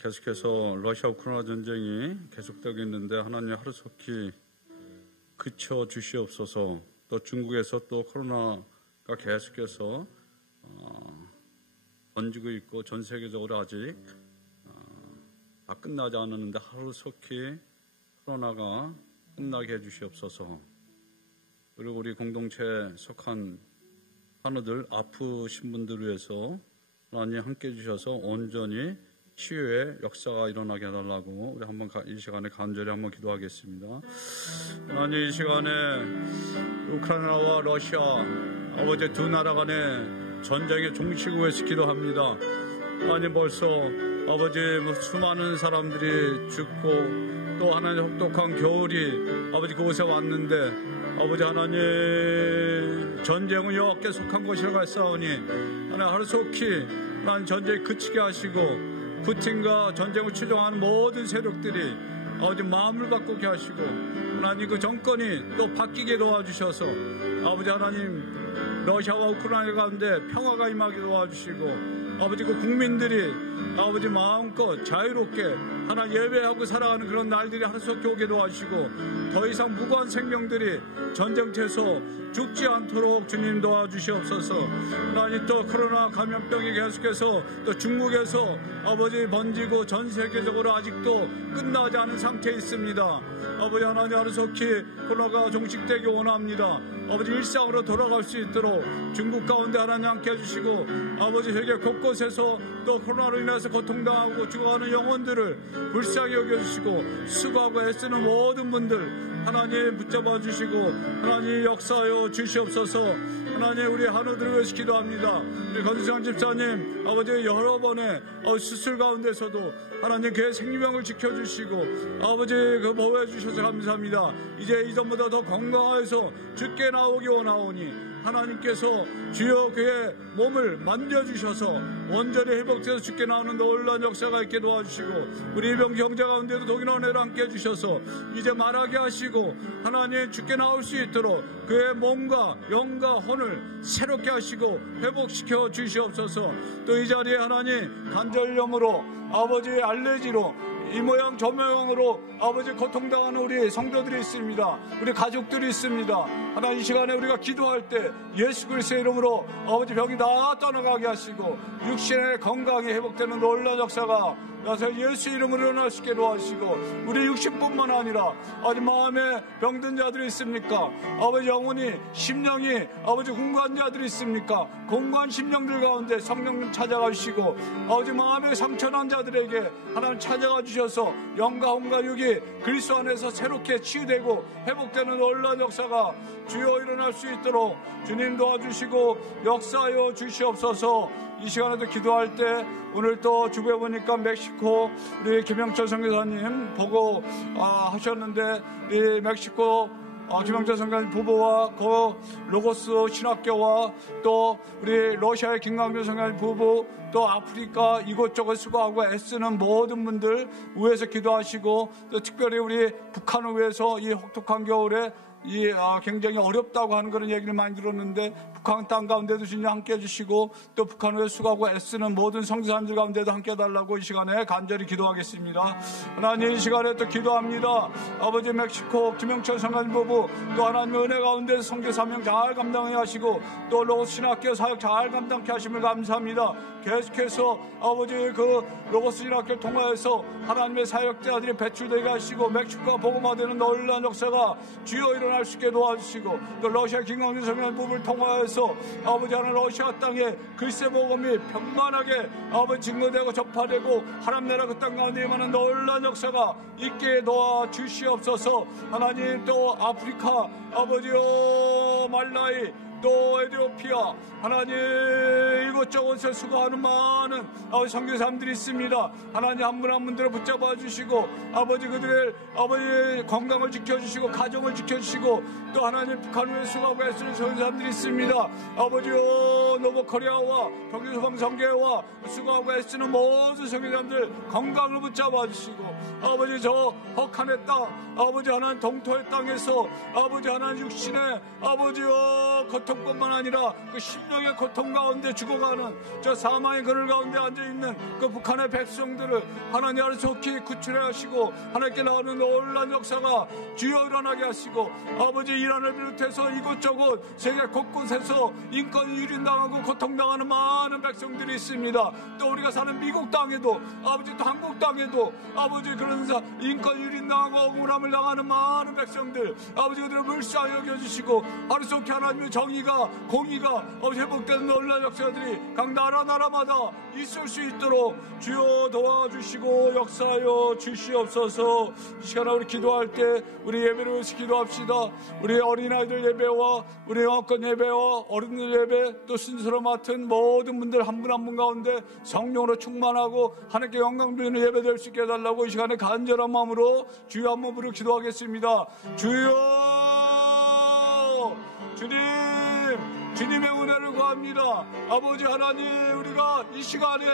계속해서 러시아 우크라이나 전쟁이 계속되고 있는데 하나님 하루속히 그쳐 주시옵소서. 또 중국에서 또 코로나가 계속해서 번지고 있고 전 세계적으로 아직 다 끝나지 않았는데 하루속히 코로나가 끝나게 해주시옵소서. 그리고 우리 공동체에 속한 환우들, 아프신 분들을 위해서 하나님 함께 해주셔서 온전히 치유의 역사가 일어나게 해달라고 우리 한번 이 시간에 간절히 한번 기도하겠습니다. 하나님, 이 시간에 우크라이나와 러시아 아버지 두 나라 간의 전쟁의 종식을 위해서 기도합니다. 하나님, 벌써 아버지 수많은 사람들이 죽고 또 하나님 혹독한 겨울이 아버지 그곳에 왔는데 아버지 하나님, 전쟁은 여호와께 속한 것이라고 했사오니 하나님 하루속히 하나님 전쟁이 그치게 하시고 푸틴과 전쟁을 추종하는 모든 세력들이 아버지 마음을 바꾸게 하시고 하나님 그 정권이 또 바뀌게 도와주셔서 아버지 하나님 러시아와 우크라이나 가운데 평화가 임하게 도와주시고 아버지 그 국민들이 아버지 마음껏 자유롭게 하나 예배하고 살아가는 그런 날들이 하루속히 오게 도와주시고 더 이상 무고한 생명들이 전쟁터에서 죽지 않도록 주님 도와주시옵소서. 하나님, 또 코로나 감염병이 계속해서 또 중국에서 아버지 번지고 전 세계적으로 아직도 끝나지 않은 상태에 있습니다. 아버지 하나님, 하루속히 코로나가 종식되기 원합니다. 아버지 일상으로 돌아갈 수 있도록 중국 가운데 하나님 함께 해주시고 아버지 세계 곳곳에서 또 코로나로 인해서 고통당하고 죽어가는 영혼들을 불쌍히 여겨주시고 수고하고 애쓰는 모든 분들 하나님 붙잡아 주시고 하나님 역사하여 주시옵소서. 하나님, 우리 한우들을 위해서 기도합니다. 우리 권수상 집사님 아버지 여러 번의 수술 가운데서도 하나님 그의 생명을 지켜주시고 아버지 그 보호해 주셔서 감사합니다. 이제 이전보다 더 건강해서 주께 나오기 원하오니 하나님께서 주여 그의 몸을 만져주셔서 온전히 회복돼서 주께 나오는 놀라운 역사가 있게 도와주시고 우리 일병 경제 가운데도 독인 은혜를 함께 해주셔서 이제 말하게 하시고 하나님 주께 나올 수 있도록 그의 몸과 영과 혼을 새롭게 하시고 회복시켜 주시옵소서. 또 이 자리에 하나님 관절염으로 아버지 알레르기로 이 모양 저 모양으로 아버지 고통당하는 우리 성도들이 있습니다. 우리 가족들이 있습니다. 하나님, 이 시간에 우리가 기도할 때 예수 그리스도의 이름으로 아버지 병이 다 떠나가게 하시고 육신의 건강이 회복되는 놀라운 역사가 나서 예수 이름으로 일어날 수 있게 도와주시고 우리 육신뿐만 아니라 아버지 마음에 병든 자들이 있습니까? 아버지 영혼이 심령이 아버지 공고한 자들이 있습니까? 공고한 심령들 가운데 성령 찾아가 주시고 아버지 마음에 상처난 자들에게 하나님 찾아가 주셔서 영과 혼과 육이 그리스도 안에서 새롭게 치유되고 회복되는 놀라운 역사가 주여 일어날 수 있도록 주님 도와주시고 역사하여 주시옵소서. 이 시간에도 기도할 때 오늘 또 주부에 보니까 멕시코 우리 김영철 선교사님 보고 하셨는데 이 멕시코 김영철 선교사님 부부와 그 로고스 신학교와 또 우리 러시아의 김강준 선교사님 부부 또 아프리카 이곳저곳 수고하고 애쓰는 모든 분들 위해서 기도하시고 또 특별히 우리 북한을 위해서 이 혹독한 겨울에 굉장히 어렵다고 하는 그런 얘기를 많이 들었는데 북한 땅 가운데도 주님 함께 해주시고 또 북한을 수고하고 애쓰는 모든 성도사님들 가운데도 함께 해달라고 이 시간에 간절히 기도하겠습니다. 하나님, 이 시간에 또 기도합니다. 아버지 멕시코 김영철 선교사님 부부 또 하나님의 은혜 가운데 선교 사명 잘 감당해 하시고 또 로고스 신학교 사역 잘 감당케 하심을 감사합니다. 계속해서 아버지 그 로고스 신학교를 통하여서 하나님의 사역자들이 배출되게 하시고 멕시코가 복음화되는 놀라운 역사가 주여 일어날 수 있게 도와주시고 또 러시아 김강준 선교사님 부부를 통하여서 아버지 하나님 러시아 땅에 그리스도의 복음이 평만하게 아버지 증거되고 전파되고 하나님 나라 그 땅 가운데 임하는 놀라운 역사가 있게 도와주시옵소서. 하나님, 또 아프리카 아버지요 말라이 또 에티오피아 하나님 이곳저곳에 수고하는 많은 아버지 선교사님들이 있습니다. 하나님 한 분 한 분들을 붙잡아 주시고 아버지 그들의 아버지 건강을 지켜주시고 가정을 지켜주시고 또 하나님 북한 위에 수고하고 애쓰는 선교사님들이 있습니다. 아버지요 노보코리아와 경기소방성교회와 수고하고 애쓰는 모든 선교사님들 건강을 붙잡아 주시고 아버지 저 헉한의 땅 아버지 하나님 동토의 땅에서 아버지 하나님 육신의 아버지요 고통뿐만 아니라 그 심령의 고통 가운데 죽어가는 저 사망의 그늘 가운데 앉아있는 그 북한의 백성들을 하나님 아버지 속히 구출해 하시고 하나님께 나오는 놀라운 역사가 주여 일어나게 하시고 아버지 이란을 비롯해서 이곳저곳 세계 곳곳에서 인권이 유린당하고 고통당하는 많은 백성들이 있습니다. 또 우리가 사는 미국 땅에도 아버지 또 한국 땅에도 아버지 그런 인권 유린당하고 억울함을 당하는 많은 백성들 아버지 그들을 물싸 여겨주시고 하루속히 하나님의 정의가 공의가 회복되는 놀라운 역사들이 각 나라마다 있을 수 있도록 주여 도와주시고 역사하여 주시옵소서. 이 시간에 우리 기도할 때 우리 예배를 위해서 기도합시다. 우리 어린아이들 예배와 우리 영화권 예배와 어른들 예배 또 순서로 맡은 모든 분들 한 분 한 분 가운데 성령으로 충만하고 하나님께 영광 드리는 예배 될 수 있게 해달라고 이 시간에 간절한 마음으로 주여 한 번 부르 기도하겠습니다. 주님의 은혜를 구합니다. 아버지 하나님 우리가 이 시간에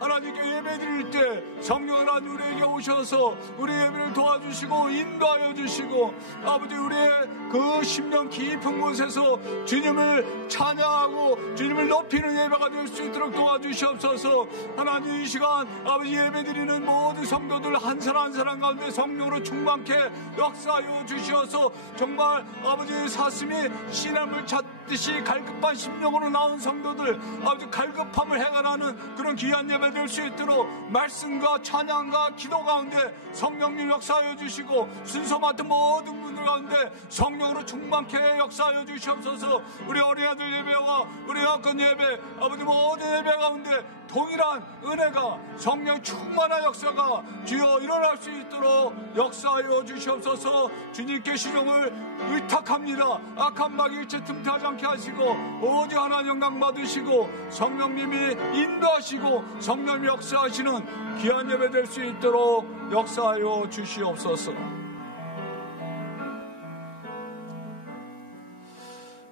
하나님께 예배 드릴 때 성령 하나님 우리에게 오셔서 우리 예배를 도와주시고 인도하여 주시고 아버지 우리의 그 심령 깊은 곳에서 주님을 찬양하고 주님을 높이는 예배가 될 수 있도록 도와주시옵소서. 하나님 이 시간 아버지 예배 드리는 모든 성도들 한 사람 한 사람 가운데 성령으로 충만케 역사하여 주시어서 정말 아버지 사슴이 시냇물 찾듯이 갈급한 심령으로 나온 성도들 아버지 갈급함을 해결하는 그런 귀한 예배 될 수 있도록 말씀과 찬양과 기도 가운데 성령님 역사하여 주시고 순서 맡은 모든 분들 가운데 성령으로 충만케 역사하여 주시옵소서. 우리 어린아이들 예배와 우리 여건 예배 아버지 모든 예배 가운데 동일한 은혜가 성령 충만한 역사가 주여 일어날 수 있도록 역사하여 주시옵소서. 주님께 신용을 의탁합니다. 악한 마귀 일체 틈타지 않게 하시고 오직 하나님 영광 받으시고 성령님이 인도하시고 성령 역사하시는 귀한 예배 될 수 있도록 역사하여 주시옵소서.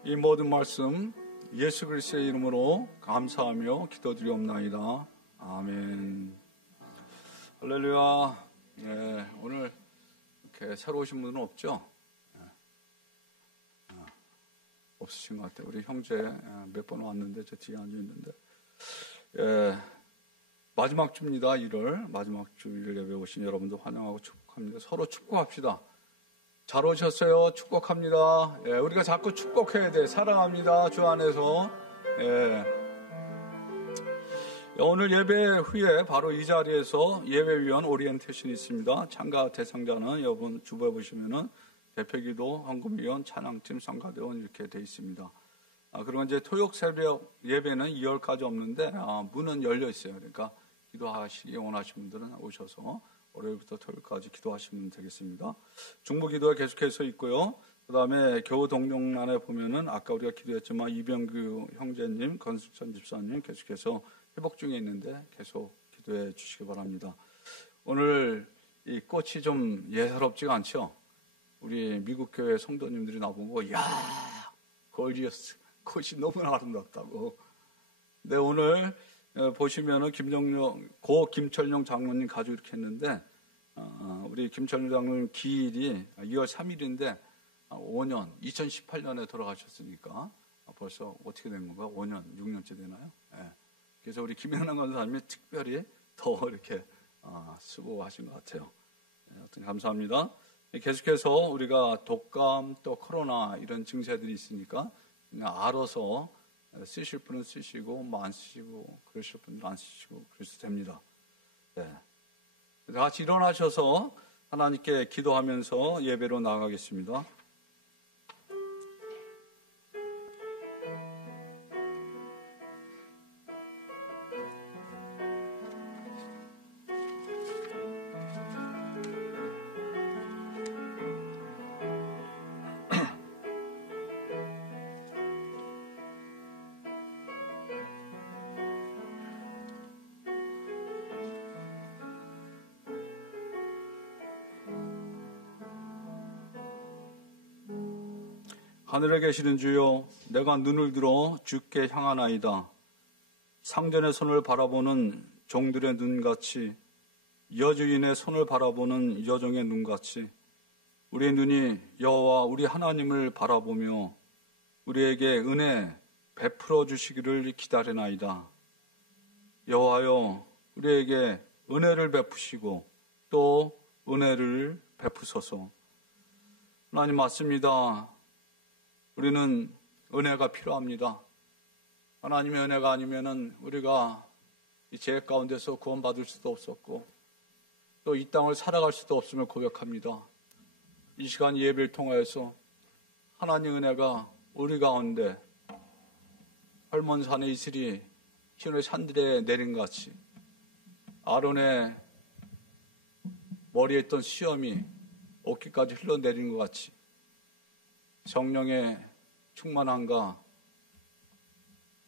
이 모든 말씀 예수 그리스도의 이름으로 감사하며 기도드리옵나이다. 아멘. 할렐루야. 네, 오늘 이렇게 새로 오신 분은 없죠? 없으신 것 같아요. 우리 형제 몇 번 왔는데 저 뒤에 앉아있는데 마지막 주입니다. 1월 마지막 주일 예배 오신 여러분도 환영하고 축복합니다. 서로 축복합시다. 잘 오셨어요. 축복합니다. 우리가 자꾸 축복해야 돼. 사랑합니다. 주 안에서. 오늘 예배 후에 바로 이 자리에서 예배위원 오리엔테이션이 있습니다. 참가 대상자는 여러분 주부에 보시면은 대표기도, 헌금위원, 찬양팀, 성가대원 이렇게 돼 있습니다. 그리고 이제 토요일 새벽 예배는 2월까지 없는데 문은 열려 있어요. 그러니까 기도하시기 원하시는 분들은 오셔서 월요일부터 토요일까지 기도하시면 되겠습니다. 중보기도가 계속해서 있고요. 그 다음에 겨우 동력란에 보면은 아까 우리가 기도했지만 이병규 형제님, 건숙천 집사님 계속해서 회복 중에 있는데 계속 기도해 주시기 바랍니다. 오늘 이 꽃이 좀 예사롭지가 않죠? 우리 미국 교회 성도님들이 나보고 야, 골지어스 꽃이 너무 아름답다고. 근데 오늘 보시면은 김철룡 장로님 가지고 이렇게 했는데 우리 김철룡 장로님 기일이 2월 3일인데 5년 2018년에 돌아가셨으니까 벌써 어떻게 된 건가? 5년 6년째 되나요? 그래서 우리 김영란 권사님이 특별히 더 이렇게 수고하신 것 같아요. 하여튼 감사합니다. 계속해서 우리가 독감 또 코로나 이런 증세들이 있으니까 그냥 알아서 쓰실 분은 쓰시고 뭐 안 쓰시고 그러실 분은 안 쓰시고 그러셔도 됩니다. 같이 일어나셔서 하나님께 기도하면서 예배로 나아가겠습니다. 하늘에 계시는 주여, 내가 눈을 들어 주께 향하나이다. 상전의 손을 바라보는 종들의 눈같이, 여주인의 손을 바라보는 여종의 눈같이 우리의 눈이 여호와 우리 하나님을 바라보며 우리에게 은혜 베풀어 주시기를 기다리나이다. 여호와여, 우리에게 은혜를 베푸시고 또 은혜를 베푸소서. 하나님, 맞습니다. 우리는 은혜가 필요합니다. 하나님의 은혜가 아니면은 우리가 이 죄 가운데서 구원받을 수도 없었고 또 이 땅을 살아갈 수도 없음을 고백합니다. 이 시간 예배를 통하여서 하나님 은혜가 우리 가운데 헐몬산의 이슬이 시온의 산들에 내린 것 같이 아론의 머리에 있던 시험이 어깨까지 흘러내린 것 같이 성령의 충만함과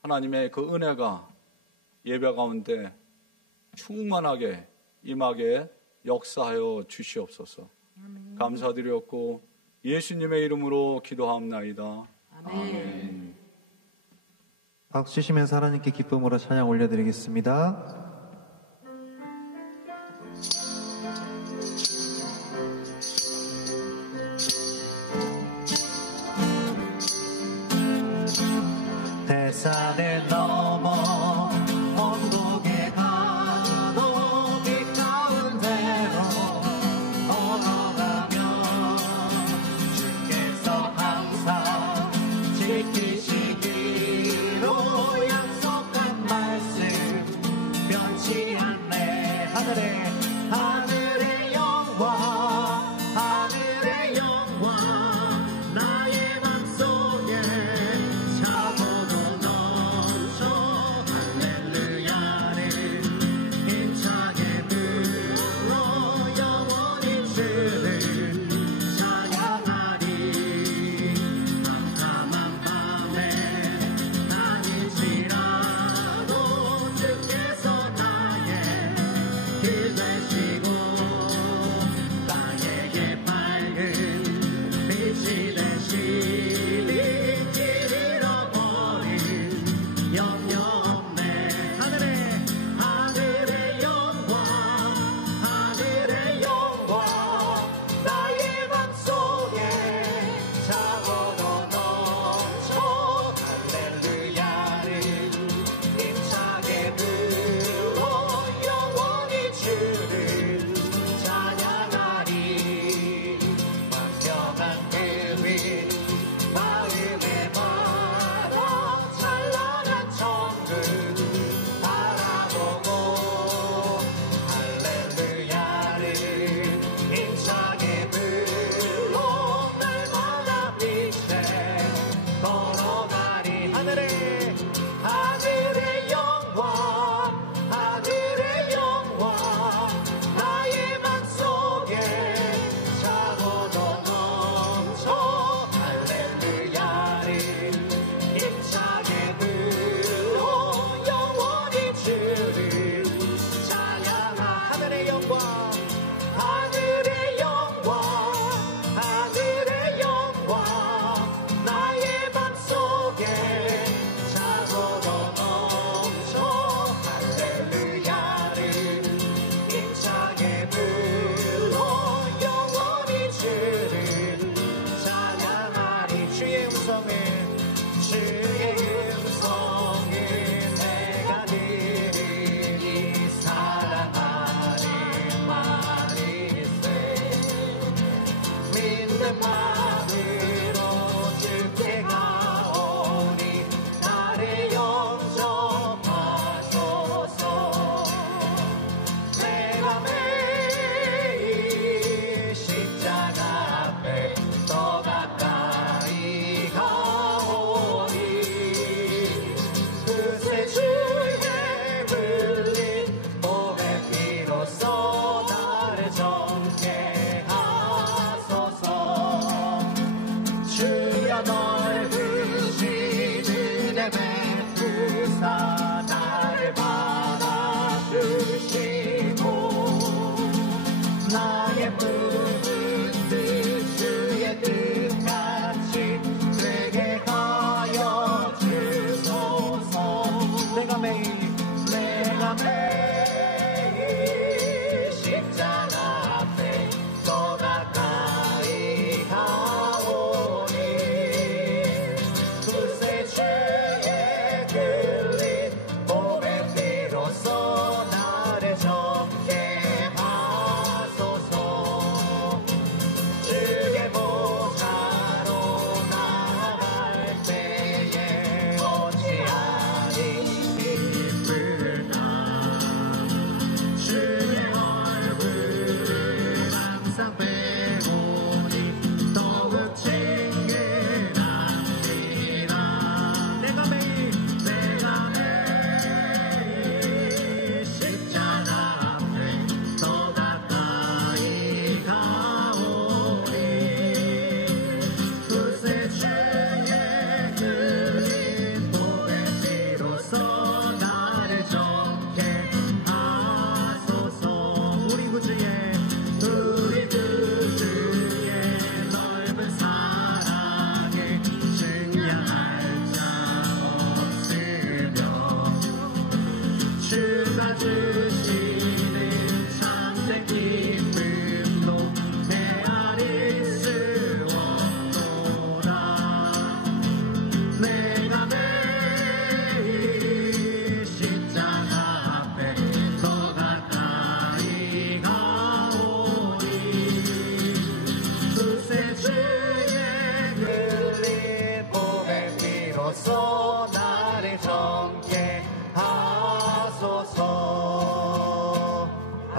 하나님의 그 은혜가 예배 가운데 충만하게 임하게 역사하여 주시옵소서. 감사드렸고 예수님의 이름으로 기도하옵나이다. 아멘. 박수 치시면서 하나님께 기쁨으로 찬양 올려드리겠습니다. 대산을 넘어 언덕에 가도 빛 가운데로 걸어가면 주께서 항상 지키시기로 약속한 말씀 변치 않네. 하늘의 영광 하늘의 영광 나의 맘속에 차고도 넘쳐 할렐루야를 힘차게 불러 영원히 주를 찬양하리. 깜깜한 밤에 다닐지라도 주께서 나의 길 되시고 나에게 밝은 빛이 되시니 길 잃어버린 염려 없네. 하늘의 영광 하늘의 영광 나의 맘속에 차고도 넘쳐 할렐루야를 힘차게 불러 영원히 주를 찬양하리. 완벽한 그빛 마음에 받아 찬란한 천국 바라보고 할렐루야를 힘차게 불러 날마다 빛에 걸어가리. 하늘의 영광 하늘의 영광 나의 맘속에 차고도 넘쳐 할렐루야를 힘차게 불러 영원히 주를 찬양하. 하늘의 영광 하늘의 영광 하늘의 영광 나의 맘속에 차고도 넘쳐 할렐루야를 힘차게 불러 영원히 주를 찬양하리. 주의 음성을 내가 들으니 사랑하는 말일세. 믿는 마음으로 주께 가오니 나를 영접하소서. 내가 매일 십자가 앞에 더 가까이 가오니 그새 주의 흘린 몸의 피로써 나를 정케 하소서.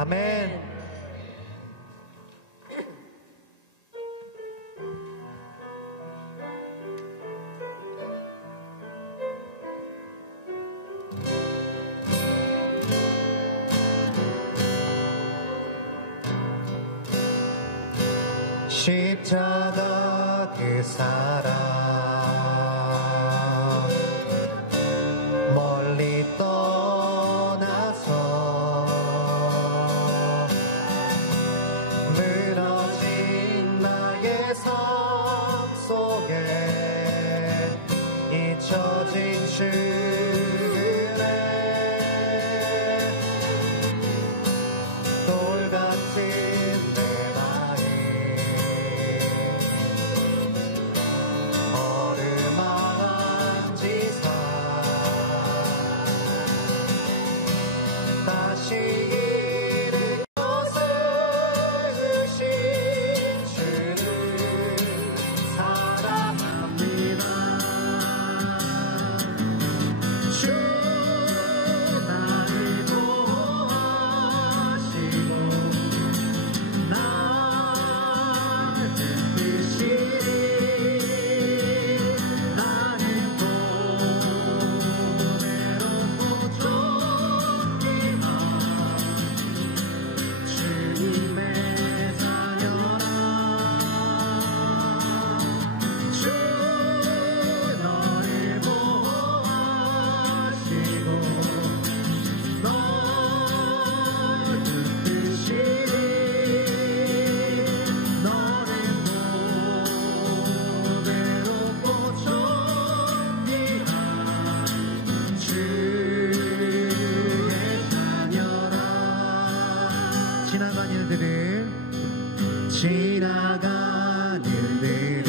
아멘. 십자가 그 사랑 멀리 떠나서 무너진 나의 삶 속에 잊혀진 주의 돌같은 지나간 일들을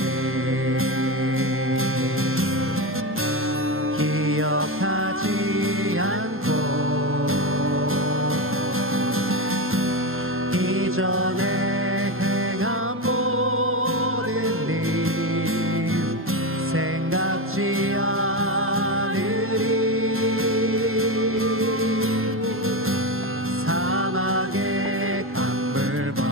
기억하지 않고 이전에 행한 모든 일 생각지 않으리 사막의 강물과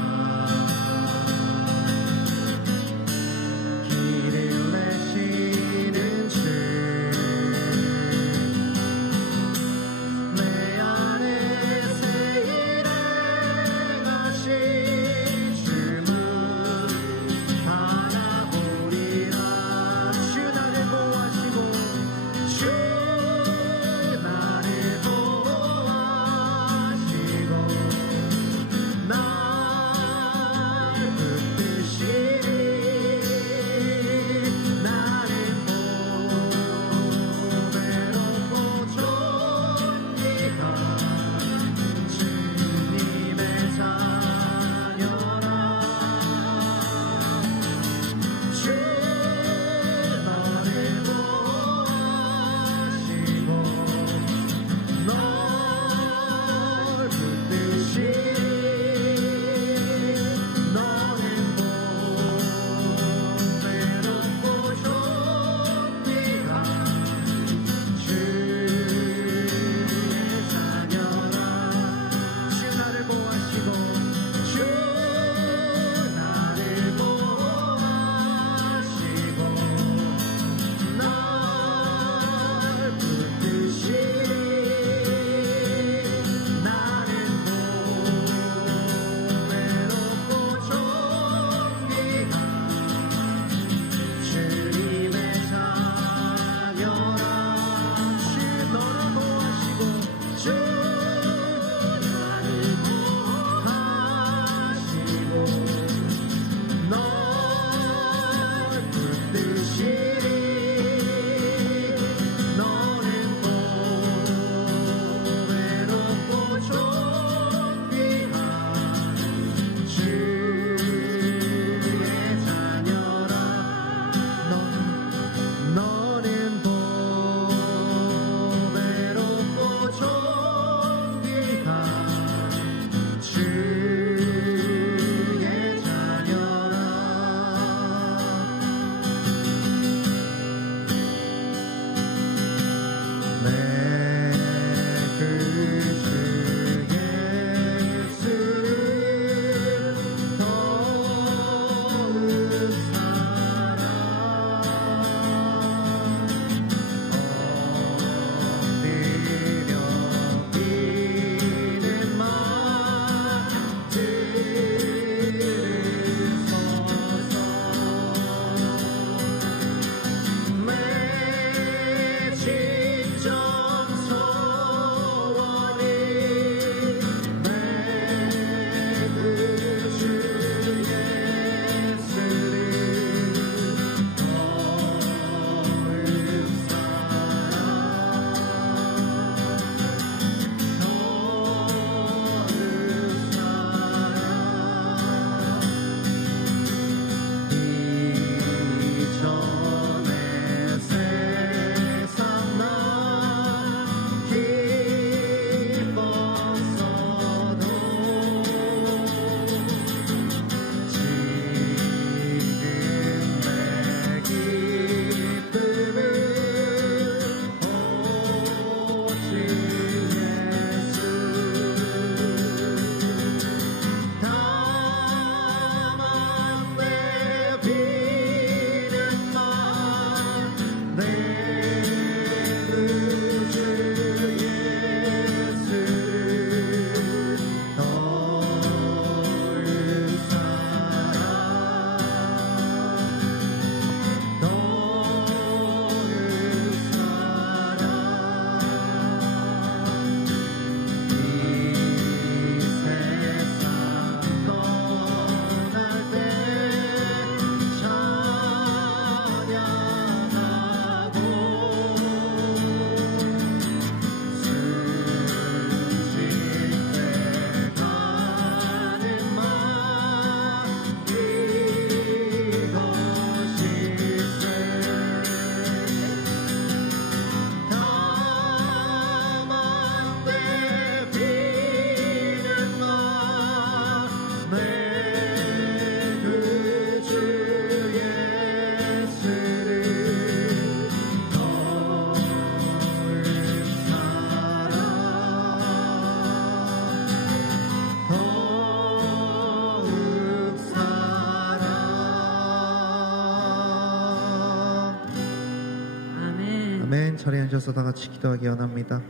자리에 앉아서 다 같이 기도하기 원합니다.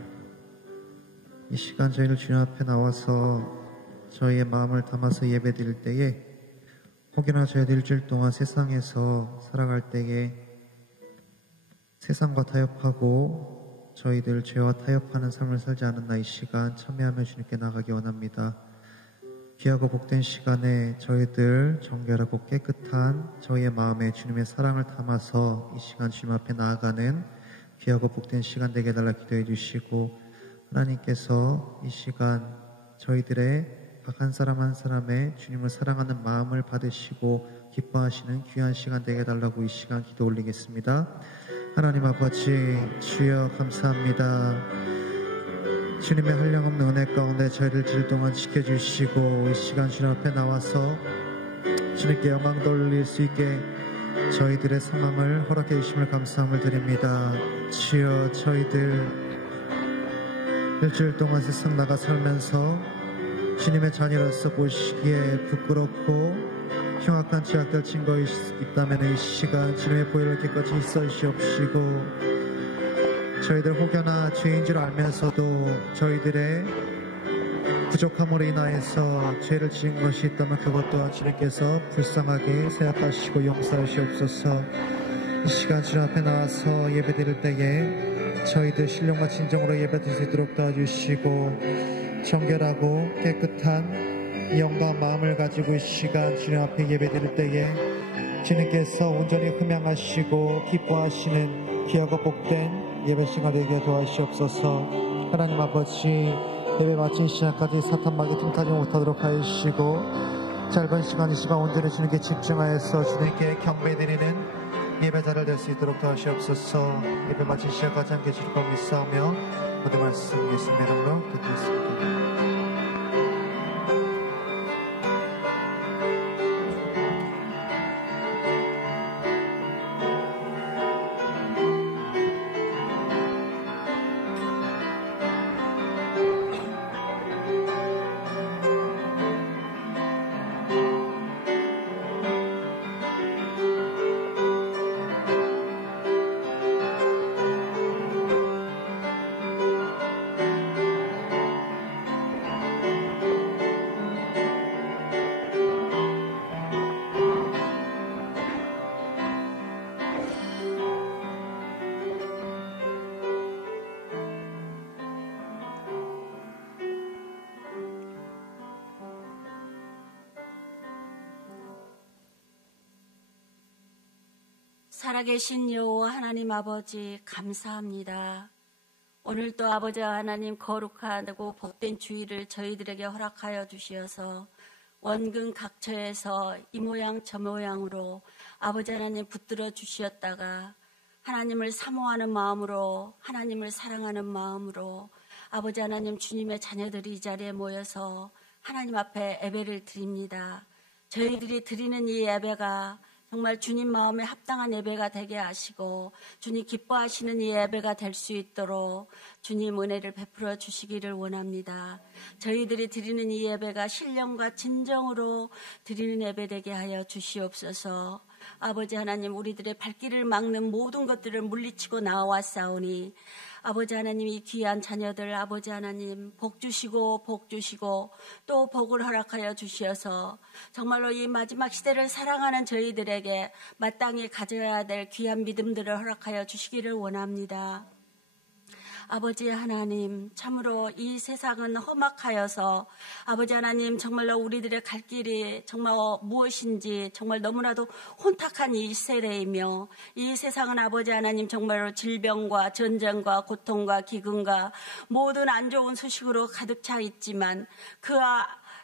이 시간 저희를 주님 앞에 나와서 저희의 마음을 담아서 예배드릴 때에 혹여나 저희들 일주일 동안 세상에서 살아갈 때에 세상과 타협하고 저희들 죄와 타협하는 삶을 살지 않았나 이 시간 참여하며 주님께 나가기 원합니다. 귀하고 복된 시간에 저희들 정결하고 깨끗한 저희의 마음에 주님의 사랑을 담아서 이 시간 주님 앞에 나아가는 귀하고 복된 시간 되게 해달라 기도해 주시고, 하나님께서 이 시간 저희들의 각 한 사람 한 사람의 주님을 사랑하는 마음을 받으시고 기뻐하시는 귀한 시간 되게 해달라고 이 시간 기도 올리겠습니다. 하나님 아버지, 주여 감사합니다. 주님의 한량없는 은혜 가운데 저희를 주일 동안 지켜주시고 이 시간 주님 앞에 나와서 주님께 영광 돌릴 수 있게 저희들의 상황을 허락해 주심을 감사함을 드립니다. 주여, 저희들 일주일 동안 세상 나가 살면서 주님의 자녀로서 보시기에 부끄럽고 흉악한 죄악들 증거 있다면 이 시간 주님의 보혈을 깨끗이 있어 주시옵시고, 저희들 혹여나 죄인 줄 알면서도 저희들의 부족함으로 인하여서 죄를 지은 것이 있다면 그것 또한 주님께서 불쌍하게 생각하시고 용서하시옵소서. 이 시간 주님 앞에 나와서 예배드릴 때에 저희들 신령과 진정으로 예배드릴 수 있도록 도와주시고, 정결하고 깨끗한 영과 마음을 가지고 이 시간 주님 앞에 예배드릴 때에 주님께서 온전히 흠양하시고 기뻐하시는 귀하고 복된 예배 시간 되게 도와주시옵소서. 하나님 아버지, 예배 마친 시간까지 사탄 마귀 틈타지 못하도록 하시고 짧은 시간 이 시간 온전히 주님께 집중하여서 주님께 경배드리는 예배자를 될 수 있도록 도와주시옵소서. 예배 마친 시간까지 함께 주실 것 믿사오며 모든 말씀 예수님의 이름으로 기도했습니다. 살아계신 여호와 하나님 아버지, 감사합니다. 오늘도 아버지 하나님 거룩하고 복된 주일을 저희들에게 허락하여 주시어서 원근 각처에서 이 모양 저 모양으로 아버지 하나님 붙들어 주시었다가 하나님을 사모하는 마음으로, 하나님을 사랑하는 마음으로 아버지 하나님 주님의 자녀들이 이 자리에 모여서 하나님 앞에 예배를 드립니다. 저희들이 드리는 이 예배가 정말 주님 마음에 합당한 예배가 되게 하시고 주님 기뻐하시는 이 예배가 될 수 있도록 주님 은혜를 베풀어 주시기를 원합니다. 저희들이 드리는 이 예배가 신령과 진정으로 드리는 예배 되게 하여 주시옵소서. 아버지 하나님, 우리들의 발길을 막는 모든 것들을 물리치고 나와싸우니 아버지 하나님, 이 귀한 자녀들 아버지 하나님 복 주시고 또 복을 허락하여 주시어서 정말로 이 마지막 시대를 사랑하는 저희들에게 마땅히 가져야 될 귀한 믿음들을 허락하여 주시기를 원합니다. 아버지 하나님, 참으로 이 세상은 험악하여서 아버지 하나님 정말로 우리들의 갈 길이 정말 무엇인지 정말 너무나도 혼탁한 이 세대이며 이 세상은 아버지 하나님 정말로 질병과 전쟁과 고통과 기근과 모든 안 좋은 소식으로 가득 차 있지만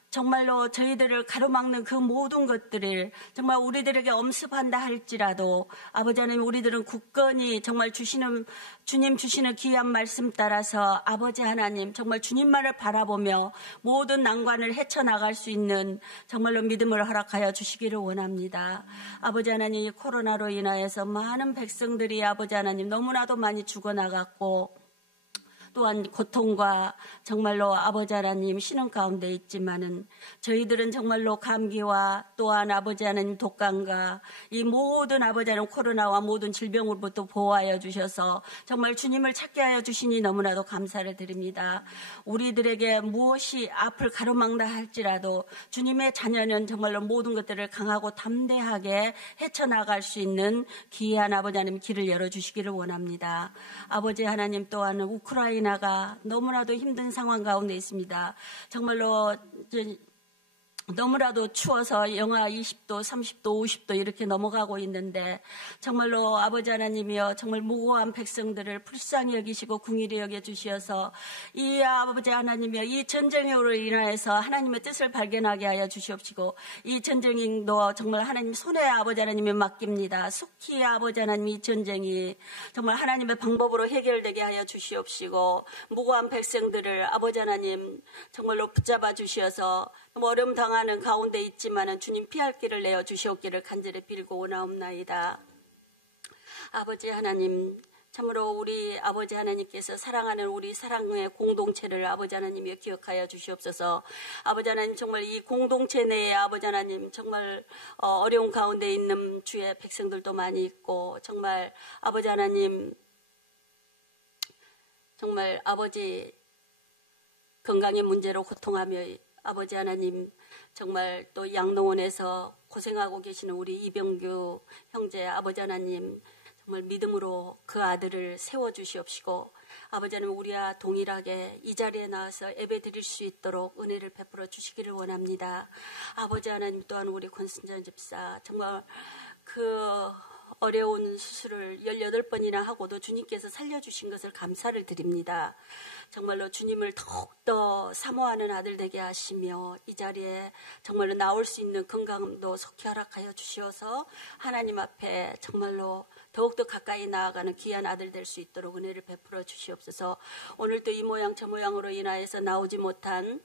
정말로 저희들을 가로막는 그 모든 것들을 정말 우리들에게 엄습한다 할지라도 아버지 하나님, 우리들은 굳건히 정말 주님 주시는 귀한 말씀 따라서 아버지 하나님 정말 주님만을 바라보며 모든 난관을 헤쳐나갈 수 있는 정말로 믿음을 허락하여 주시기를 원합니다. 아버지 하나님, 이 코로나로 인하여서 많은 백성들이 아버지 하나님 너무나도 많이 죽어나갔고 또한 고통과 정말로 아버지 하나님 신음 가운데 있지만은 저희들은 정말로 감기와 또한 아버지 하나님 독감과 이 모든 아버지 하나님 코로나와 모든 질병으로부터 보호하여 주셔서 정말 주님을 찾게 하여 주시니 너무나도 감사를 드립니다. 우리들에게 무엇이 앞을 가로막나 할지라도 주님의 자녀는 정말로 모든 것들을 강하고 담대하게 헤쳐나갈 수 있는 귀한 아버지 하나님 길을 열어주시기를 원합니다. 아버지 하나님 또한 우크라이나가 너무나도 힘든 상황 가운데 있습니다. 정말로 너무나도 추워서 영하 20도, 30도, 50도 이렇게 넘어가고 있는데 정말로 아버지 하나님이여 정말 무고한 백성들을 불쌍히 여기시고 궁일히 여겨주시어서 이 아버지 하나님이여 이 전쟁으로 인하여서 하나님의 뜻을 발견하게 하여 주시옵시고 이 전쟁도 정말 하나님 손에 아버지 하나님이 맡깁니다. 속히 아버지 하나님 이 전쟁이 정말 하나님의 방법으로 해결되게 하여 주시옵시고 무고한 백성들을 아버지 하나님 정말로 붙잡아 주시어서 어려움 당하는 가운데 있지만은 주님 피할 길을 내어 주시옵기를 간절히 빌고 원하옵나이다. 아버지 하나님 참으로 우리 아버지 하나님께서 사랑하는 우리 사랑의 공동체를 아버지 하나님이 기억하여 주시옵소서. 아버지 하나님 정말 이 공동체 내에 아버지 하나님 정말 어려운 가운데 있는 주의 백성들도 많이 있고 정말 아버지 하나님 정말 아버지 건강의 문제로 고통하며 아버지 하나님 정말 또 양동원에서 고생하고 계시는 우리 이병규 형제 아버지 하나님 정말 믿음으로 그 아들을 세워주시옵시고 아버지 하나님 우리와 동일하게 이 자리에 나와서 예배 드릴 수 있도록 은혜를 베풀어 주시기를 원합니다. 아버지 하나님 또한 우리 권순전 집사 정말 그 어려운 수술을 18번이나 하고도 주님께서 살려주신 것을 감사를 드립니다. 정말로 주님을 더욱더 사모하는 아들 되게 하시며 이 자리에 정말로 나올 수 있는 건강도 속히 허락하여 주시어서 하나님 앞에 정말로 더욱더 가까이 나아가는 귀한 아들 될 수 있도록 은혜를 베풀어 주시옵소서. 오늘도 이 모양 저 모양으로 인하여서 나오지 못한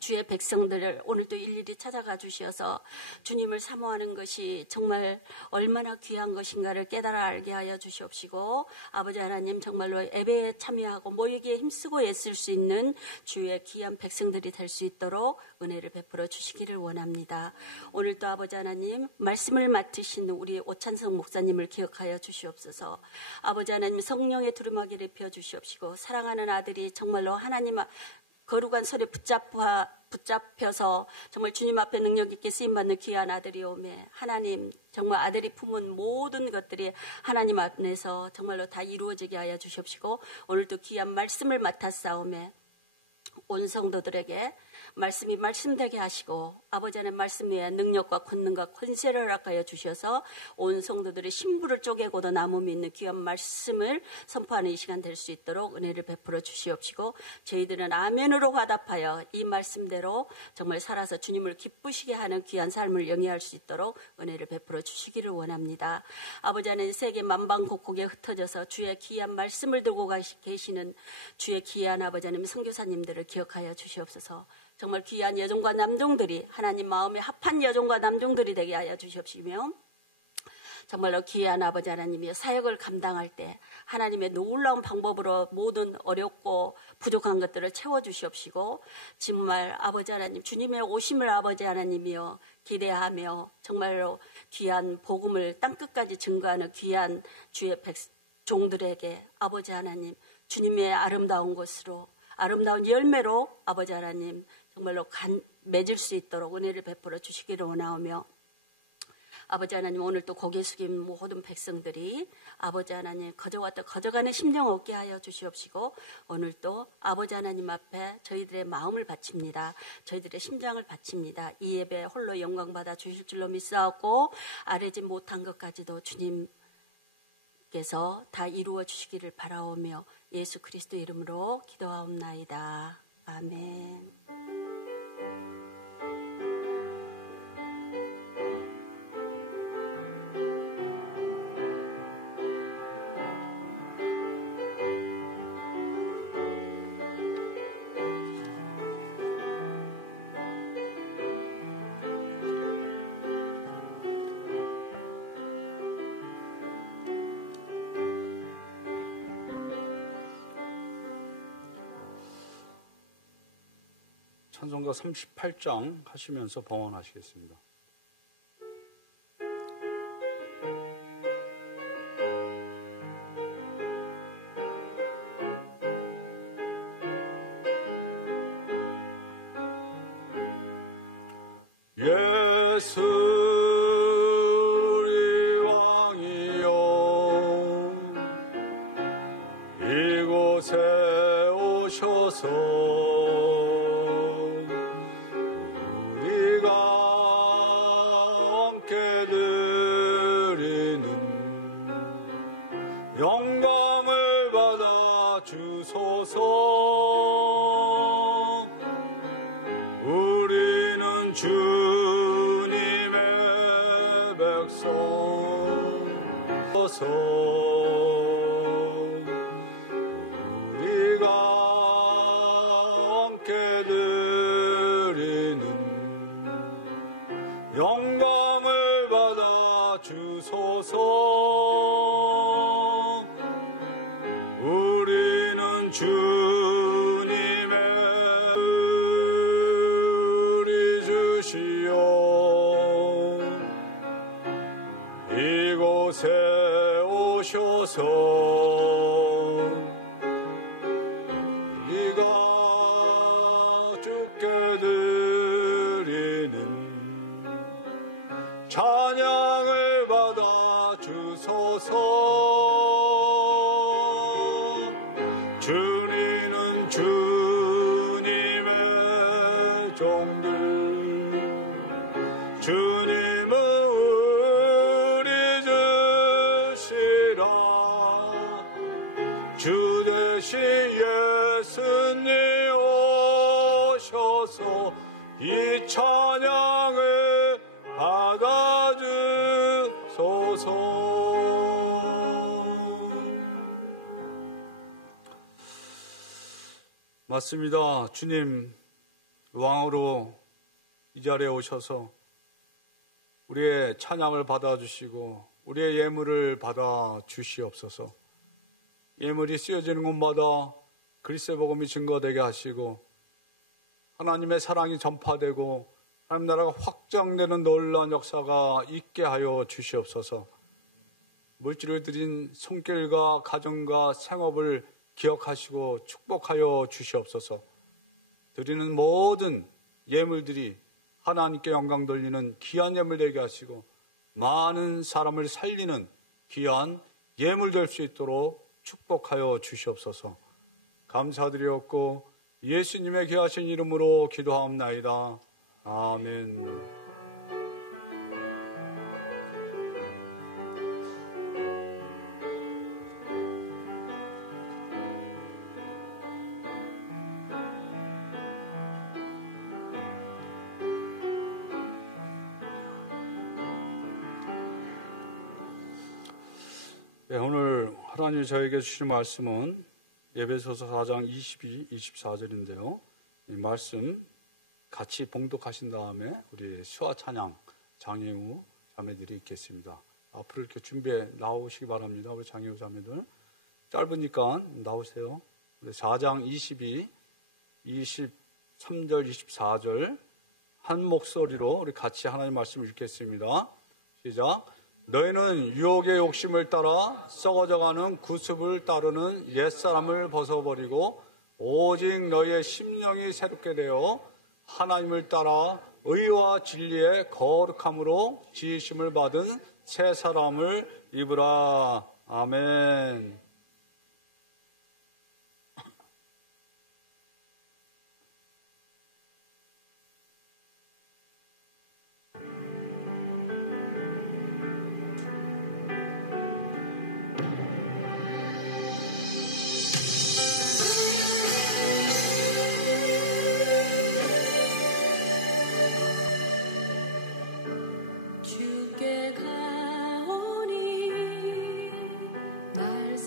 주의 백성들을 오늘도 일일이 찾아가 주셔서 주님을 사모하는 것이 정말 얼마나 귀한 것인가를 깨달아 알게 하여 주시옵시고 아버지 하나님 정말로 예배에 참여하고 모이기에 힘쓰고 애쓸 수 있는 주의 귀한 백성들이 될 수 있도록 은혜를 베풀어 주시기를 원합니다. 오늘도 아버지 하나님 말씀을 맡으신 우리 오찬성 목사님을 기억하여 주시옵소서. 아버지 하나님 성령의 두루마기를 입혀 주시옵시고 사랑하는 아들이 정말로 하나님 거룩한 설에 붙잡혀서 정말 주님 앞에 능력 있게 쓰임받는 귀한 아들이 오매 하나님 정말 아들이 품은 모든 것들이 하나님 안에서 정말로 다 이루어지게 하여 주시옵시고 오늘도 귀한 말씀을 맡았사오매 온 성도들에게 말씀이 말씀되게 하시고 아버지 하나님 말씀 위에 능력과 권능과 권세를 허락하여 주셔서 온 성도들의 신부를 쪼개고도 남음이 있는 귀한 말씀을 선포하는 이 시간 될 수 있도록 은혜를 베풀어 주시옵시고 저희들은 아멘으로 화답하여 이 말씀대로 정말 살아서 주님을 기쁘시게 하는 귀한 삶을 영위할 수 있도록 은혜를 베풀어 주시기를 원합니다. 아버지 하나님 세계 만방곡곡에 흩어져서 주의 귀한 말씀을 들고 계시는 주의 귀한 아버지 하나님 선교사님들을 기억하여 주시옵소서. 정말 귀한 여종과 남종들이 하나님 마음에 합한 여종과 남종들이 되게 하여 주시옵시며 정말로 귀한 아버지 하나님이 사역을 감당할 때 하나님의 놀라운 방법으로 모든 어렵고 부족한 것들을 채워주시옵시고 정말 아버지 하나님 주님의 오심을 아버지 하나님이여 기대하며 정말로 귀한 복음을 땅끝까지 증거하는 귀한 주의 종들에게 아버지 하나님 주님의 아름다운 것으로 아름다운 열매로 아버지 하나님 정말로 맺을 수 있도록 은혜를 베풀어 주시기를 원하오며 아버지 하나님 오늘 또 고개 숙인 모든 백성들이 아버지 하나님 거저왔다 거저가는 심령 얻게 하여 주시옵시고 오늘 또 아버지 하나님 앞에 저희들의 마음을 바칩니다. 저희들의 심장을 바칩니다. 이 예배 홀로 영광 받아 주실 줄로 믿사옵고 아뢰지 못한 것까지도 주님께서 다 이루어 주시기를 바라오며 예수 그리스도 이름으로 기도하옵나이다. 아멘. 찬송가 38장 하시면서 봉헌하시겠습니다. 예수 우리 왕이여 이곳에 오셔서 우리가 함께 드리는 영광을 받아 주소서. 우리는 주님의 백성 우리가 함께 드리는 영광을 받아 주소서. 우리는 주님의 우리 주시오 이곳에 오셔서 우리가 주께 드리는 찬양을 받아 주소서. 주리는 주님의 종들 주님은 우리 주시라. 주 대신 예수님 오셔서 이 찬양을 받아주소서. 맞습니다. 주님 왕으로 이 자리에 오셔서 우리의 찬양을 받아주시고 우리의 예물을 받아주시옵소서. 예물이 쓰여지는 곳마다 그리스도의 복음이 증거되게 하시고 하나님의 사랑이 전파되고 하나님 나라가 확장되는 놀라운 역사가 있게 하여 주시옵소서. 물질을 드린 손길과 가정과 생업을 기억하시고 축복하여 주시옵소서. 드리는 모든 예물들이 하나님께 영광 돌리는 귀한 예물 되게 하시고 많은 사람을 살리는 귀한 예물 될 수 있도록 축복하여 주시옵소서. 감사드리옵고 예수님의 귀하신 이름으로 기도하옵나이다. 아멘. 네, 오늘 하나님이 저에게 주신 말씀은 에베소서 4장 22, 24절인데요. 이 말씀 같이 봉독하신 다음에 우리 수화 찬양 장혜우 자매들이 있겠습니다. 앞으로 이렇게 준비해 나오시기 바랍니다. 우리 장혜우 자매들. 짧으니까 나오세요. 우리 4장 22, 23절, 24절 한 목소리로 우리 같이 하나님 말씀을 읽겠습니다. 시작. 너희는 유혹의 욕심을 따라 썩어져가는 구습을 따르는 옛사람을 벗어버리고 오직 너희의 심령이 새롭게 되어 하나님을 따라 의와 진리의 거룩함으로 지으심을 받은 새 사람을 입으라. 아멘. 주께 가오니 날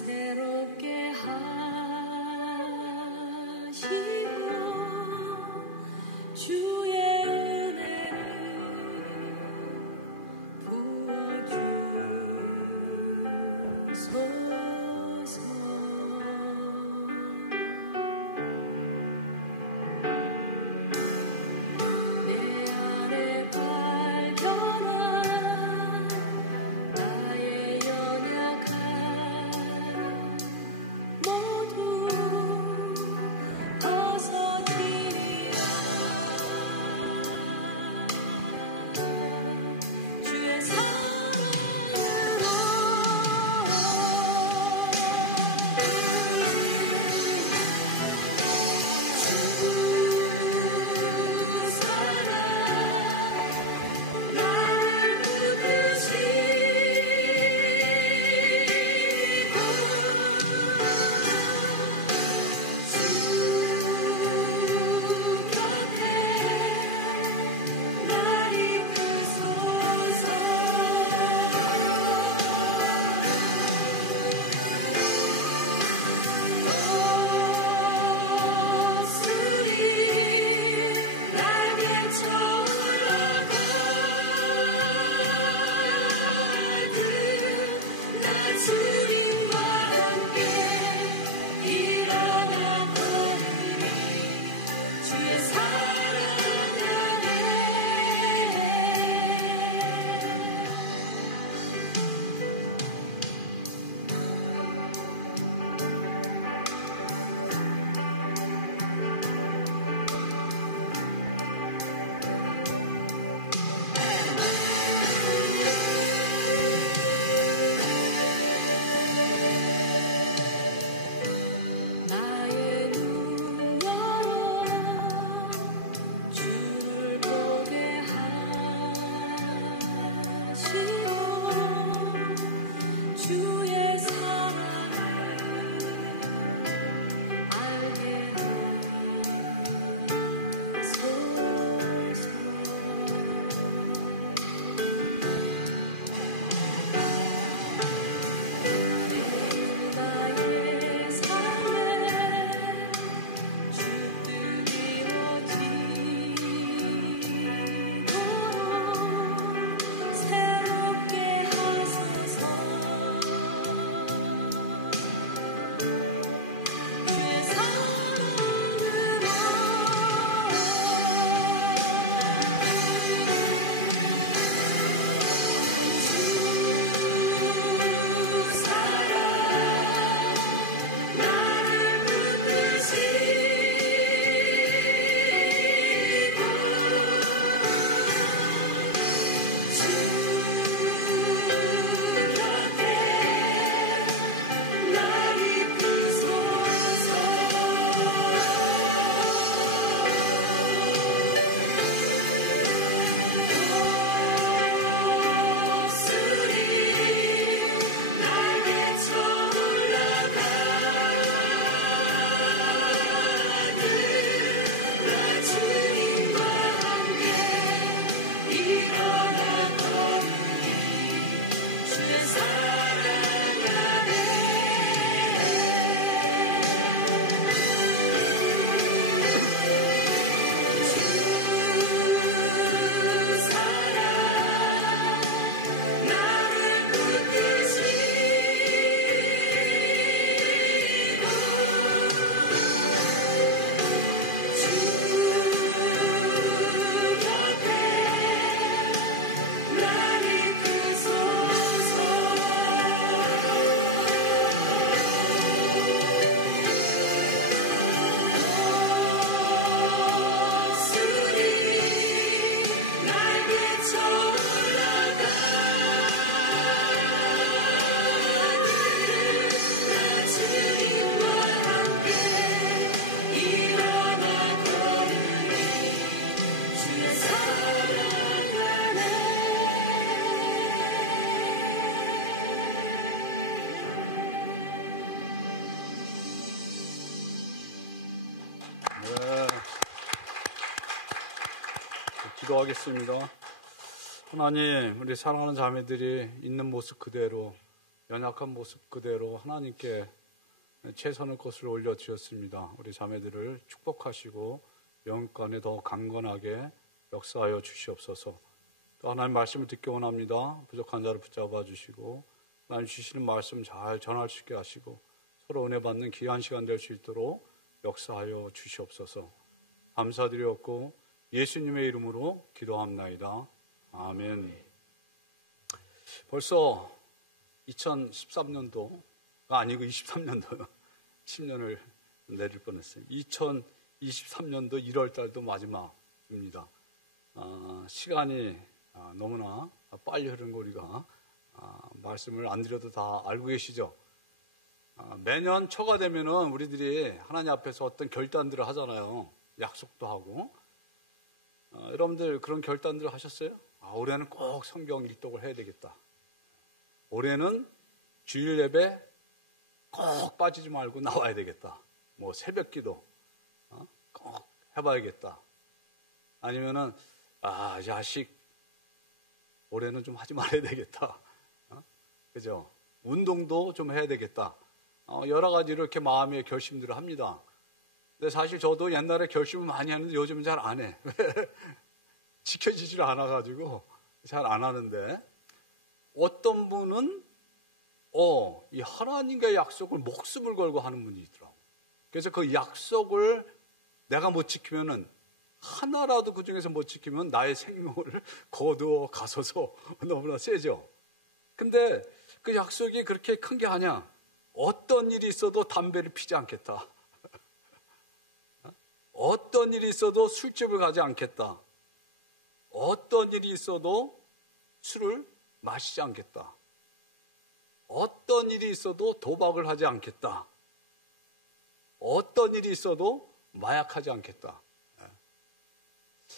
기도하겠습니다. 하나님, 우리 사랑하는 자매들이 있는 모습 그대로, 연약한 모습 그대로 하나님께 최선의 것을 올려드렸습니다. 우리 자매들을 축복하시고 영육간에 더 강건하게 역사하여 주시옵소서. 또 하나님 말씀을 듣기 원합니다. 부족한 자를 붙잡아 주시고 하나님 주시는 말씀 잘 전할 수 있게 하시고 서로 은혜 받는 귀한 시간 될 수 있도록 역사하여 주시옵소서. 감사드렸고 예수님의 이름으로 기도합나이다. 아멘. 벌써 2013년도가 아니고 23년도요. 10년을 내릴 뻔했어요. 2023년도 1월 달도 마지막입니다. 시간이 너무나 빨리 흐르는 거 우리가 말씀을 안 드려도 다 알고 계시죠? 매년 초가 되면은 우리들이 하나님 앞에서 어떤 결단들을 하잖아요. 약속도 하고. 여러분들 그런 결단들을 하셨어요? 올해는 꼭 성경 일독을 해야 되겠다. 올해는 주일 예배 꼭 빠지지 말고 나와야 되겠다. 뭐 새벽 기도 꼭 해봐야겠다. 아니면은 자식 올해는 좀 하지 말아야 되겠다. 그죠? 운동도 좀 해야 되겠다. 여러 가지 이렇게 마음의 결심들을 합니다. 근데 사실 저도 옛날에 결심을 많이 하는데 요즘은 잘 안 해. 지켜지질 않아가지고 잘 안 하는데 어떤 분은 이 하나님과의 약속을 목숨을 걸고 하는 분이 있더라고. 그래서 그 약속을 내가 못 지키면은 하나라도 그 중에서 못 지키면 나의 생명을 거두어 가서서 너무나 세죠. 근데 그 약속이 그렇게 큰 게 아니야. 어떤 일이 있어도 담배를 피지 않겠다. 어떤 일이 있어도 술집을 가지 않겠다. 어떤 일이 있어도 술을 마시지 않겠다. 어떤 일이 있어도 도박을 하지 않겠다. 어떤 일이 있어도 마약하지 않겠다.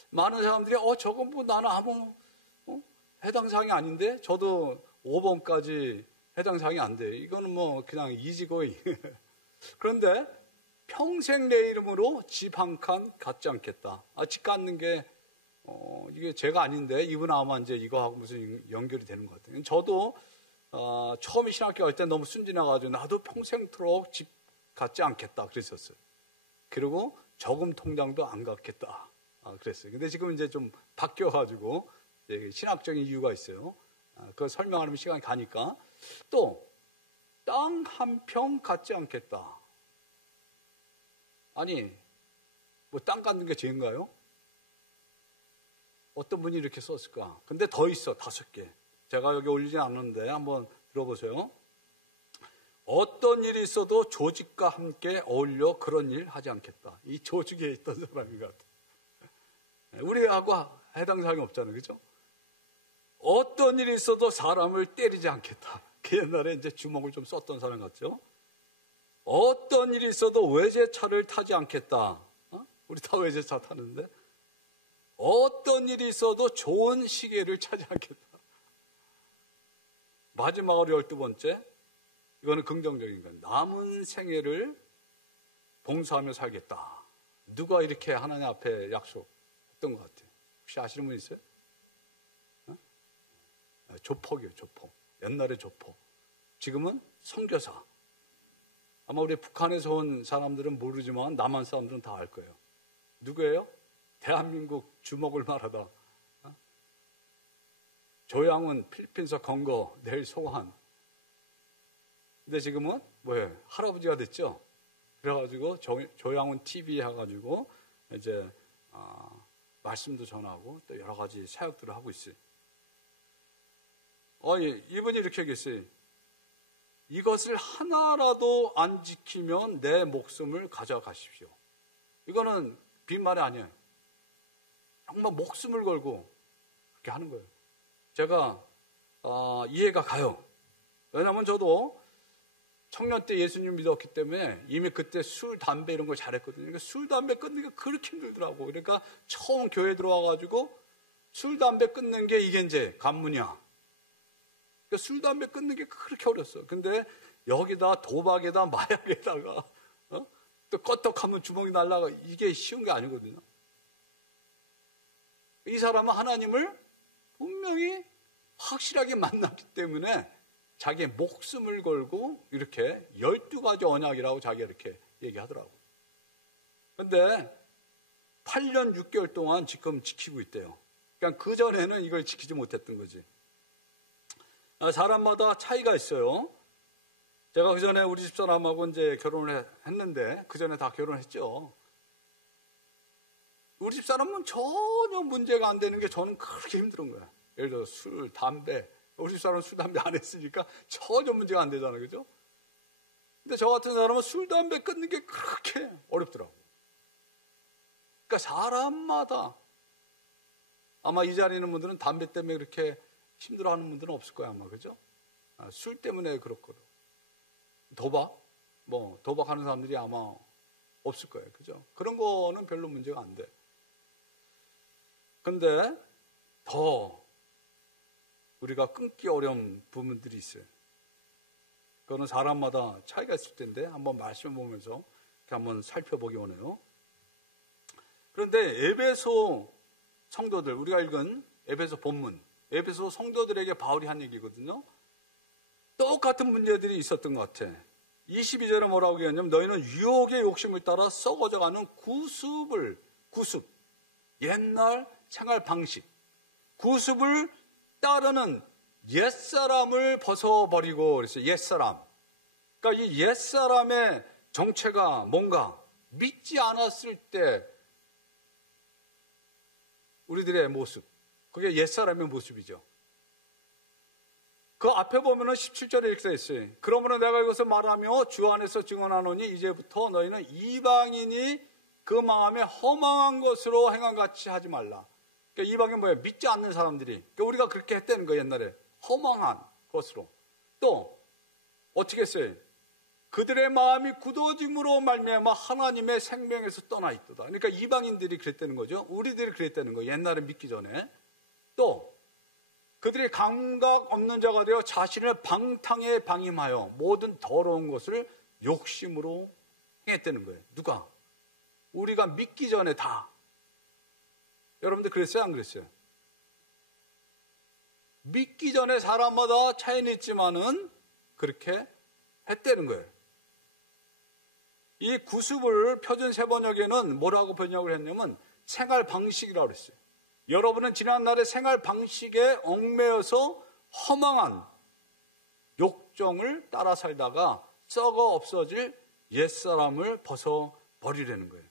많은 사람들이 저건 뭐 나는 아무 해당 사항이 아닌데 저도 5번까지 해당 사항이 안 돼. 이거는 뭐 그냥 이지고이. 그런데 평생 내 이름으로 집 한 칸 갖지 않겠다. 집 갖는 게 이게 제가 아닌데 이분 아마 이제 이거하고 무슨 연결이 되는 것 같아요. 저도 처음에 신학교 갈 때 너무 순진해가지고 나도 평생토록 집 갖지 않겠다 그랬었어요. 그리고 저금 통장도 안 갖겠다 그랬어요. 근데 지금 이제 좀 바뀌어가지고 신학적인 이유가 있어요. 그걸 설명하면 시간이 가니까. 또 땅 한 평 갖지 않겠다. 아니 뭐 땅 갖는 게 죄인가요? 어떤 분이 이렇게 썼을까? 근데 더 있어. 5개. 제가 여기 올리진 않는데 한번 들어보세요. 어떤 일이 있어도 조직과 함께 어울려 그런 일 하지 않겠다. 이 조직에 있던 사람인 것 같아요. 우리하고 해당 사항이 없잖아요. 그죠? 어떤 일이 있어도 사람을 때리지 않겠다. 그 옛날에 이제 주먹을 좀 썼던 사람 같죠? 어떤 일이 있어도 외제차를 타지 않겠다. 우리 다 외제차 타는데. 어떤 일이 있어도 좋은 시계를 차지 않겠다. 마지막으로 12번째. 이거는 긍정적인 거예요. 남은 생애를 봉사하며 살겠다. 누가 이렇게 하나님 앞에 약속했던 것 같아요? 혹시 아시는 분 있어요? 조폭이에요, 조폭. 옛날에 조폭. 지금은 선교사. 아마 우리 북한에서 온 사람들은 모르지만 남한 사람들은 다 알 거예요. 누구예요? 대한민국 주먹을 말하다. 조양훈 필리핀서 건거 내일 소환. 근데 지금은 뭐예요? 할아버지가 됐죠. 그래가지고 조양훈 TV 해가지고 이제 말씀도 전하고 또 여러 가지 사역들을 하고 있어요. 이분이 이렇게 얘기했어요. 이것을 하나라도 안 지키면 내 목숨을 가져가십시오. 이거는 빈말이 아니에요. 정말 목숨을 걸고 그렇게 하는 거예요. 제가 이해가 가요. 왜냐하면 저도 청년 때 예수님 믿었기 때문에 이미 그때 술, 담배 이런 걸 잘했거든요. 그러니까 술, 담배 끊는 게 그렇게 힘들더라고. 그러니까 처음 교회 들어와가지고 술, 담배 끊는 게 이게 이제 관문이야. 그러니까 술, 담배 끊는 게 그렇게 어렸어. 근데 여기다 도박에다 마약에다가 또 껐떡하면 주먹이 날라가 이게 쉬운 게 아니거든요. 이 사람은 하나님을 분명히 확실하게 만났기 때문에 자기의 목숨을 걸고 이렇게 12가지 언약이라고 자기가 이렇게 얘기하더라고. 그런데 8년 6개월 동안 지금 지키고 있대요. 그러니까 그전에는 이걸 지키지 못했던 거지. 사람마다 차이가 있어요. 제가 그전에 우리 집사람하고 이제 결혼을 했는데, 그전에 다 결혼했죠. 우리 집사람은 전혀 문제가 안 되는 게 저는 그렇게 힘든 거야. 예를 들어 술, 담배. 우리 집사람은 술, 담배 안 했으니까 전혀 문제가 안 되잖아요. 그죠? 근데 저 같은 사람은 술, 담배 끊는 게 그렇게 어렵더라고. 그러니까 사람마다, 아마 이 자리에 있는 분들은 담배 때문에 그렇게 힘들어하는 분들은 없을 거야, 아마. 그죠? 술 때문에 그렇거든. 도박하는 사람들이 아마 없을 거예요. 그죠? 그런 거는 별로 문제가 안 돼. 근데 더 우리가 끊기 어려운 부분들이 있어요. 그거는 사람마다 차이가 있을 텐데 한번 말씀을 보면서 이렇게 한번 살펴보기 원해요. 그런데 에베소 성도들, 우리가 읽은 에베소 본문, 에베소 성도들에게 바울이 한 얘기거든요. 똑같은 문제들이 있었던 것 같아. 22절에 뭐라고 얘기했냐면, 너희는 유혹의 욕심을 따라 썩어져가는 구습, 옛날 생활 방식, 구습을 따르는 옛사람을 벗어버리고 그랬어요. 옛사람. 그러니까 이 옛사람의 정체가 뭔가 믿지 않았을 때 우리들의 모습, 그게 옛사람의 모습이죠. 그 앞에 보면은 17절에 이렇게 써 있어요. 그러므로 내가 이것을 말하며 주 안에서 증언하노니 이제부터 너희는 이방인이 그 마음에 허망한 것으로 행함같이 하지 말라. 그러니까 이방인 뭐예요? 믿지 않는 사람들이. 그러니까 우리가 그렇게 했다는 거예요, 옛날에. 허망한 것으로. 또 어떻게 했어요? 그들의 마음이 굳어짐으로 말미암아 하나님의 생명에서 떠나 있도다. 그러니까 이방인들이 그랬다는 거죠. 우리들이 그랬다는 거예요. 옛날에 믿기 전에. 또 그들이 감각 없는 자가 되어 자신을 방탕에 방임하여 모든 더러운 것을 욕심으로 행했다는 거예요. 누가? 우리가 믿기 전에 다. 여러분들 그랬어요? 안 그랬어요? 믿기 전에 사람마다 차이는 있지만은 그렇게 했다는 거예요. 이 구습을 표준 세번역에는 뭐라고 번역을 했냐면 생활 방식이라고 그랬어요. 여러분은 지난날의 생활 방식에 얽매여서 허망한 욕정을 따라 살다가 썩어 없어질 옛사람을 벗어버리려는 거예요.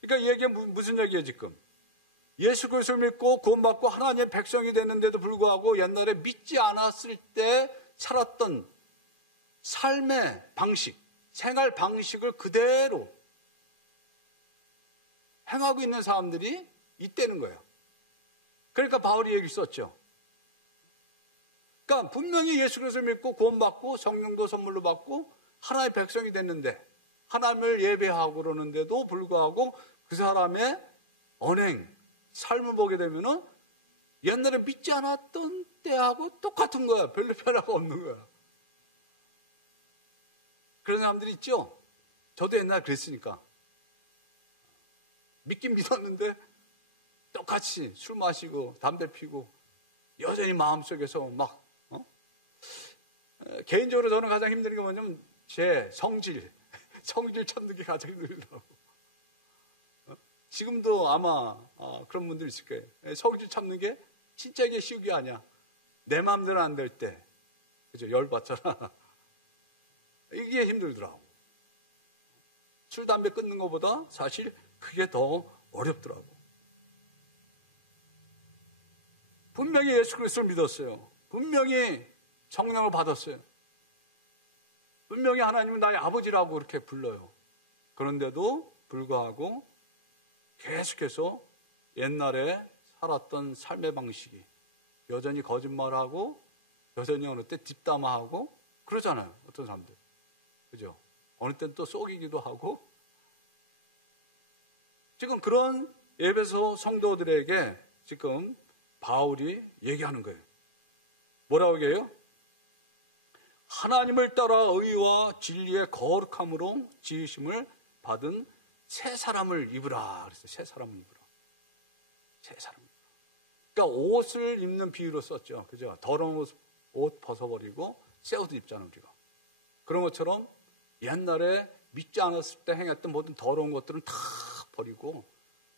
그러니까 이 얘기가 무슨 얘기예요 지금? 예수 그리스도를 믿고 구원받고 하나님의 백성이 됐는데도 불구하고 옛날에 믿지 않았을 때 살았던 삶의 방식, 생활 방식을 그대로 행하고 있는 사람들이 있다는 거예요. 그러니까 바울이 얘기를 썼죠. 그러니까 분명히 예수 그리스도를 믿고 구원받고 성령도 선물로 받고 하나님의 백성이 됐는데 하나님을 예배하고 그러는데도 불구하고 그 사람의 언행, 삶을 보게 되면은 옛날에 믿지 않았던 때하고 똑같은 거야. 별로 변화가 없는 거야. 그런 사람들이 있죠? 저도 옛날에 그랬으니까. 믿긴 믿었는데 똑같이 술 마시고 담배 피고 여전히 마음속에서 막 개인적으로 저는 가장 힘든 게 뭐냐면 제 성질 찾는 게 가장 힘들더라고. 지금도 아마 그런 분들 있을 거예요. 성질 찾는 게 진짜 이게 쉬운 게 아니야. 내 마음대로 안 될 때 그죠? 열받잖아. 이게 힘들더라고. 술 담배 끊는 것보다 사실 그게 더 어렵더라고. 분명히 예수 그리스도를 믿었어요. 분명히 성령을 받았어요. 분명히 하나님은 나의 아버지라고 그렇게 불러요. 그런데도 불구하고 계속해서 옛날에 살았던 삶의 방식이 여전히 거짓말하고 여전히 어느 때 뒷담화하고 그러잖아요. 어떤 사람들. 그죠? 어느 때는 또 속이기도 하고 지금 그런 에베소 성도들에게 지금 바울이 얘기하는 거예요. 뭐라고 얘기해요? 하나님을 따라 의와 진리의 거룩함으로 지으심을 받은 새 사람을 입으라. 그랬어요. 새 사람을 입으라. 새 사람을 입으라. 그러니까 옷을 입는 비유로 썼죠. 그죠? 더러운 옷 벗어버리고 새 옷을 입잖아요, 우리가. 그런 것처럼 옛날에 믿지 않았을 때 행했던 모든 더러운 것들은 다 버리고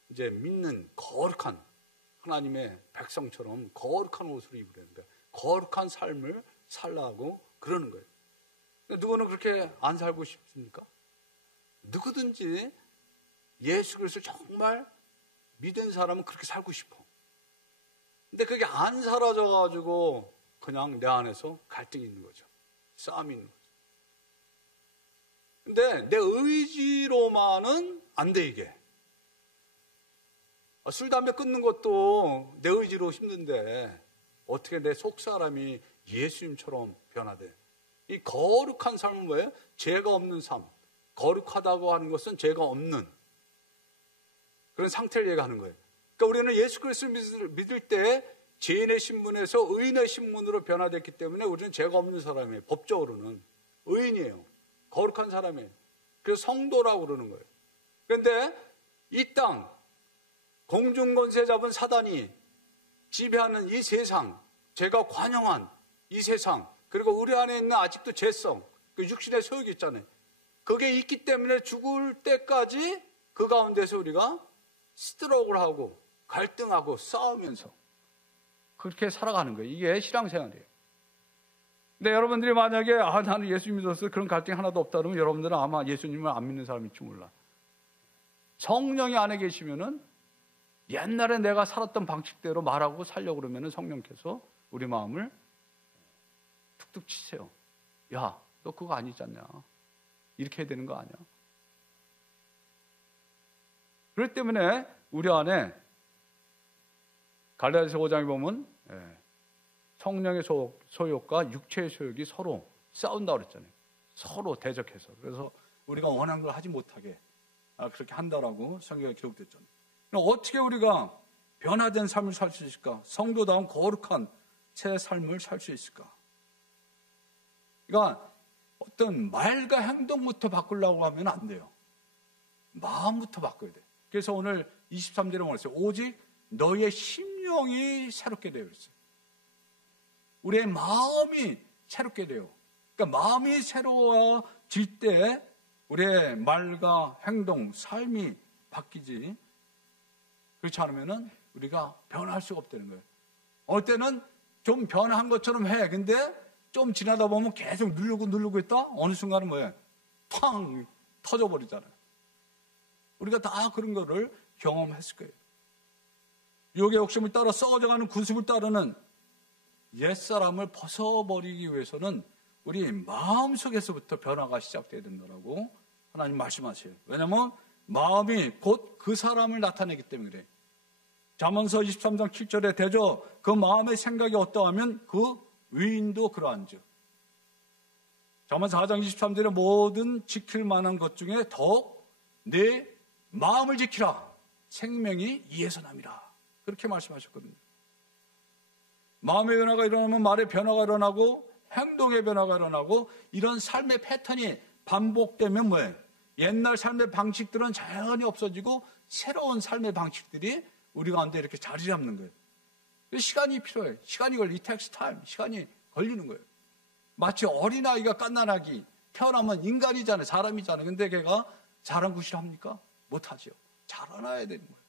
이제 믿는 거룩한 하나님의 백성처럼 거룩한 옷을 입으려는 거예요. 거룩한 삶을 살라고 그러는 거예요. 누구는 그렇게 안 살고 싶습니까? 누구든지 예수 그리스도를 정말 믿은 사람은 그렇게 살고 싶어. 근데 그게 안 사라져가지고 그냥 내 안에서 갈등이 있는 거죠. 싸움이 있는 거죠. 근데 내 의지로만은 안 돼, 이게. 술, 담배 끊는 것도 내 의지로 힘든데 어떻게 내 속사람이 예수님처럼 변화돼? 이 거룩한 삶은 뭐예요? 죄가 없는 삶. 거룩하다고 하는 것은 죄가 없는 그런 상태를 얘기하는 거예요. 그러니까 우리는 예수 그리스도를 믿을 때 죄인의 신분에서 의인의 신분으로 변화됐기 때문에 우리는 죄가 없는 사람이에요. 법적으로는 의인이에요. 거룩한 사람이에요. 그래서 성도라고 그러는 거예요. 그런데 이 땅 공중권세 잡은 사단이 지배하는 이 세상, 죄가 관영한 이 세상, 그리고 우리 안에 있는 아직도 죄성, 그 육신의 소욕이 있잖아요. 그게 있기 때문에 죽을 때까지 그 가운데서 우리가 스트로크를 하고 갈등하고 싸우면서 그렇게 살아가는 거예요. 이게 신앙생활이에요. 근데 여러분들이 만약에 나는 예수 믿어서 그런 갈등이 하나도 없다 그러면 여러분들은 아마 예수님을 안 믿는 사람일지 몰라. 성령이 안에 계시면은 옛날에 내가 살았던 방식대로 말하고 살려고 그러면은 성령께서 우리 마음을 툭툭 치세요. 야, 너 그거 아니지 않냐? 이렇게 해야 되는 거 아니야? 그렇기 때문에 우리 안에 갈라디아서 5장에 보면 성령의 소욕과 육체의 소욕이 서로 싸운다고 그랬잖아요. 서로 대적해서. 그래서 우리가 원하는 걸 하지 못하게 그렇게 한다라고 성경에 기록됐잖아요. 어떻게 우리가 변화된 삶을 살 수 있을까? 성도다운 거룩한 새 삶을 살 수 있을까? 그러니까 어떤 말과 행동부터 바꾸려고 하면 안 돼요. 마음부터 바꿔야 돼요. 그래서 오늘 23절에 말했어요. 오직 너의 심령이 새롭게 되어 있어요. 우리의 마음이 새롭게 돼요. 그러니까 마음이 새로워질 때 우리의 말과 행동, 삶이 바뀌지. 그렇지 않으면 우리가 변화할 수가 없다는 거예요. 어느 때는 좀 변화한 것처럼 해. 근데 좀 지나다 보면 계속 누르고 있다? 어느 순간은 뭐예요? 팡! 터져버리잖아요. 우리가 다 그런 거를 경험했을 거예요. 욕의 욕심을 따라 썩어져가는 구습을 따르는 옛사람을 벗어버리기 위해서는 우리 마음속에서부터 변화가 시작돼야 된다고 하나님 말씀하세요. 왜냐하면 마음이 곧 그 사람을 나타내기 때문에 그래요. 잠언서 23장 7절에 대저 그 마음의 생각이 어떠하면 그 위인도 그러한즉. 잠언 4장 23절에 모든 지킬 만한 것 중에 더욱 내 마음을 지키라. 생명이 이에서 남이라. 그렇게 말씀하셨거든요. 마음의 변화가 일어나면 말의 변화가 일어나고 행동의 변화가 일어나고 이런 삶의 패턴이 반복되면 뭐예요? 옛날 삶의 방식들은 자연히 없어지고 새로운 삶의 방식들이 우리 가운데 이렇게 자리 잡는 거예요. 시간이 필요해요. 시간이 걸려. It takes time. 시간이 걸리는 거예요. 마치 어린아이가 갓난아기 태어나면 인간이잖아요. 사람이잖아요. 근데 걔가 자랑구실합니까? 못하죠. 자라나야 되는 거예요.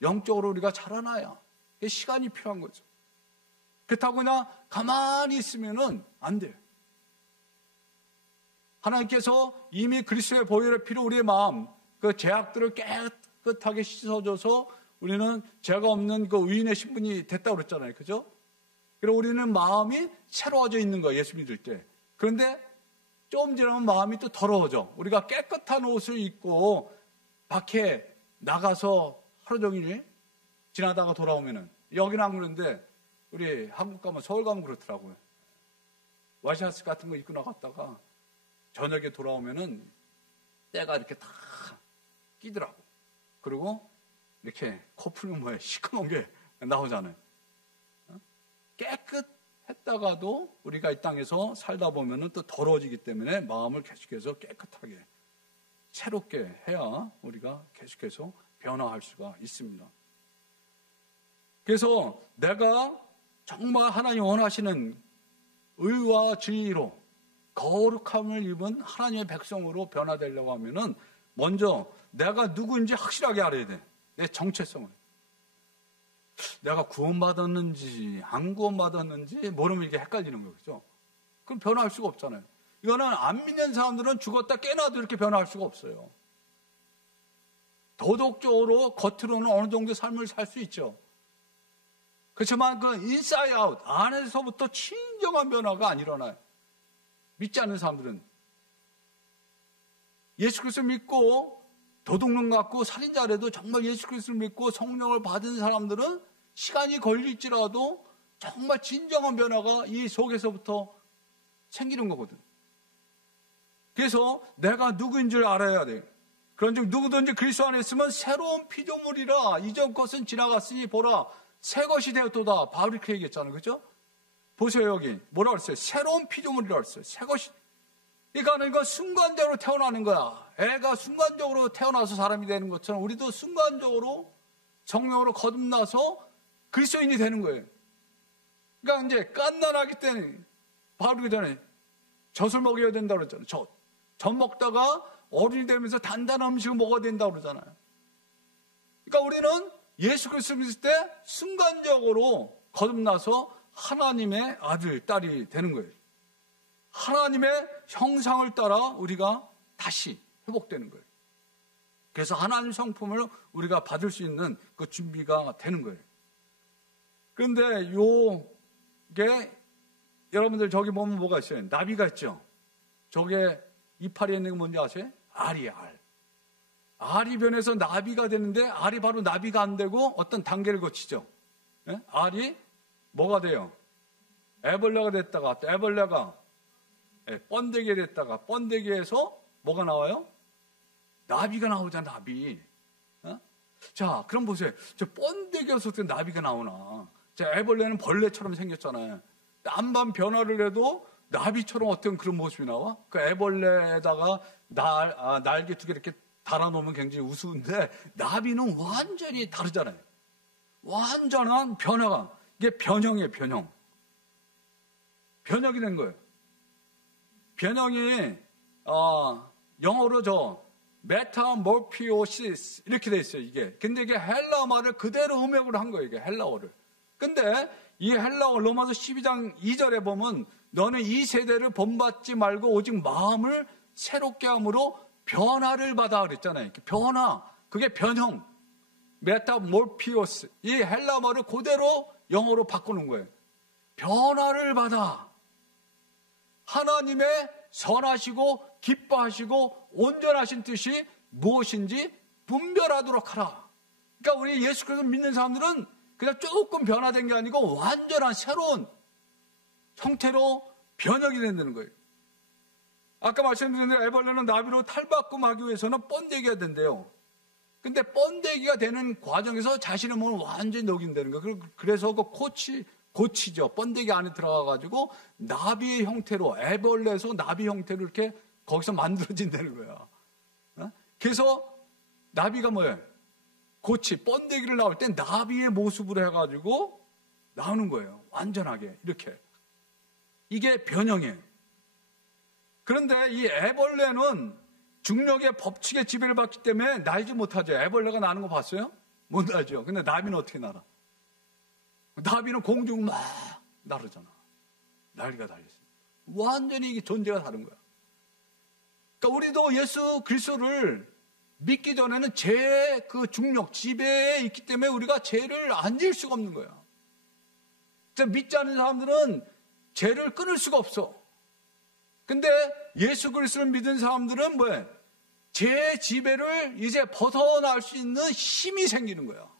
영적으로 우리가 자라나야 시간이 필요한 거죠. 그렇다고 그냥 가만히 있으면은 안 돼요. 하나님께서 이미 그리스도의 보혈의 피로 우리의 마음, 그 죄악들을 깨끗하게 씻어줘서 우리는 죄가 없는 그 의인의 신분이 됐다고 그랬잖아요. 그죠? 그리고 우리는 마음이 새로워져 있는 거예요. 예수 믿을 때. 그런데 좀 지나면 마음이 또 더러워져. 우리가 깨끗한 옷을 입고 밖에 나가서 하루 종일 지나다가 돌아오면은 여기는 안 그런데 우리 한국 가면 서울 가면 그렇더라고요. 와이셔츠 같은 거 입고 나갔다가 저녁에 돌아오면은 때가 이렇게 다 끼더라고. 그리고 이렇게 코 풀면 뭐야 시커먼 게 나오잖아요. 깨끗했다가도 우리가 이 땅에서 살다 보면은 또 더러워지기 때문에 마음을 계속해서 깨끗하게 새롭게 해야 우리가 계속해서 변화할 수가 있습니다. 그래서 내가 정말 하나님 원하시는 의와 진리로 거룩함을 입은 하나님의 백성으로 변화되려고 하면은 먼저 내가 누구인지 확실하게 알아야 돼. 내 정체성을. 내가 구원받았는지 안 구원받았는지 모르면 이게 헷갈리는 거죠. 그럼 변화할 수가 없잖아요. 이거는 안 믿는 사람들은 죽었다 깨나도 이렇게 변화할 수가 없어요. 도덕적으로 겉으로는 어느 정도 삶을 살 수 있죠. 그렇지만 그 인사이드 아웃, 안에서부터 진정한 변화가 안 일어나요. 믿지 않는 사람들은. 예수 그리스도 믿고 도둑놈 같고 살인자라도 정말 예수 그리스도를 믿고 성령을 받은 사람들은 시간이 걸릴지라도 정말 진정한 변화가 이 속에서부터 생기는 거거든. 그래서 내가 누구인 줄 알아야 돼. 그런즉 누구든지 그리스도 안에 있으면 새로운 피조물이라. 이전 것은 지나갔으니 보라 새 것이 되었도다. 바울이 그렇게 얘기했잖아요. 그렇죠? 보세요. 여기 뭐라 그랬어요? 새로운 피조물이라 그랬어요. 새 것이. 그러니까 이건 순간적으로 태어나는 거야. 애가 순간적으로 태어나서 사람이 되는 것처럼 우리도 순간적으로 성령으로 거듭나서 그리스도인이 되는 거예요. 그러니까 이제 깐난하기 때문에 바울이 그 전에 젖을 먹여야 된다고 그랬잖아요. 젖 먹다가 어른이 되면서 단단한 음식을 먹어야 된다고 그러잖아요. 그러니까 우리는 예수 그리스도 믿을 때 순간적으로 거듭나서 하나님의 아들, 딸이 되는 거예요. 하나님의 형상을 따라 우리가 다시 회복되는 거예요. 그래서 하나님 성품을 우리가 받을 수 있는 그 준비가 되는 거예요. 그런데 요게 여러분들 저기 보면 뭐가 있어요? 나비가 있죠? 저게 이파리에 있는 게 뭔지 아세요? 알이에요, 알. 알이 변해서 나비가 되는데 알이 바로 나비가 안 되고 어떤 단계를 거치죠. 예? 알이 뭐가 돼요? 애벌레가 됐다가 또 애벌레가 번데기가 됐다가 번데기에서 뭐가 나와요? 나비가 나오잖아, 나비. 어? 자, 그럼 보세요. 저 번데기에서 어떻게 나비가 나오나? 자, 애벌레는 벌레처럼 생겼잖아요. 안만 변화를 해도 나비처럼 어떤 그런 모습이 나와? 그 애벌레에다가 날개 두 개 이렇게 달아놓으면 굉장히 우스운데 나비는 완전히 다르잖아요. 완전한 변화가. 이게 변형이에요, 변형. 변형이 된 거예요. 변형이 영어로 메타모피오시스 이렇게 돼 있어요, 이게. 근데 이게 헬라어 말을 그대로 음역을 한 거예요, 이게 헬라어를. 근데 이 헬라어 로마서 12장 2절에 보면 너는 이 세대를 본받지 말고 오직 마음을 새롭게 함으로 변화를 받아 그랬잖아요. 변화, 그게 변형, 메타모피오스. 이 헬라어 말을 그대로 영어로 바꾸는 거예요. 변화를 받아. 하나님의 선하시고 기뻐하시고 온전하신 뜻이 무엇인지 분별하도록 하라. 그러니까 우리 예수 그리스도 믿는 사람들은 그냥 조금 변화된 게 아니고 완전한 새로운 형태로 변형이 된다는 거예요. 아까 말씀드린 대로 애벌레는 나비로 탈바꿈하기 위해서는 번데기가 된대요. 근데 번데기가 되는 과정에서 자신의 몸을 완전히 녹인다는 거예요. 그래서 그 고치죠. 번데기 안에 들어가가지고 나비의 형태로, 애벌레에서 나비 형태로 이렇게 거기서 만들어진다는 거야. 그래서 나비가 뭐예요? 번데기를 나올 때 나비의 모습으로 해가지고 나오는 거예요. 완전하게 이렇게. 이게 변형이에요. 그런데 이 애벌레는 중력의 법칙의 지배를 받기 때문에 날지 못하죠. 애벌레가 나는 거 봤어요? 못 날죠. 근데 나비는 어떻게 날아? 나비는 공중을 막 나르잖아. 날개가 달렸습니다. 완전히 이게 존재가 다른 거야. 그러니까 우리도 예수 그리스도를 믿기 전에는 죄의 그 중력, 지배에 있기 때문에 우리가 죄를 안 지을 수가 없는 거야. 믿지 않는 사람들은 죄를 끊을 수가 없어. 근데 예수 그리스도를 믿은 사람들은 뭐예요? 죄의 지배를 이제 벗어날 수 있는 힘이 생기는 거야.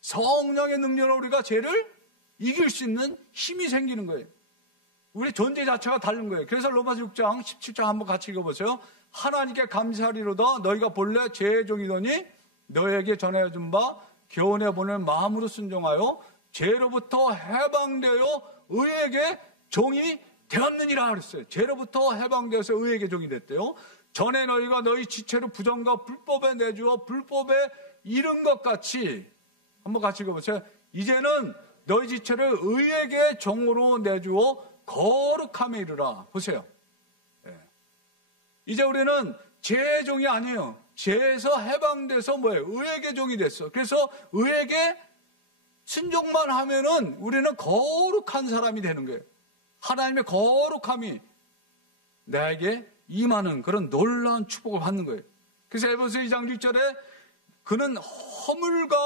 성령의 능력으로 우리가 죄를 이길 수 있는 힘이 생기는 거예요. 우리 존재 자체가 다른 거예요. 그래서 로마서 6장 17장 한번 같이 읽어보세요. 하나님께 감사하리로다 너희가 본래 죄의 종이더니 너희에게 전해준 바 교훈해 보낼 마음으로 순종하여 죄로부터 해방되어 의에게 종이 되었느니라 그랬어요. 죄로부터 해방되어서 의에게 종이 됐대요. 전에 너희가 너희 지체로 부정과 불법에 내주어 불법에 잃은 것 같이, 한번 같이 읽어보세요. 이제는 너희 지체를 의에게 종으로 내주어 거룩함에 이르라. 보세요. 이제 우리는 죄의 종이 아니에요. 죄에서 해방돼서 뭐예요? 의에게 종이 됐어. 그래서 의에게 순종만 하면은 우리는 거룩한 사람이 되는 거예요. 하나님의 거룩함이 나에게 임하는 그런 놀라운 축복을 받는 거예요. 그래서 에베소 2장 1절에 그는 허물과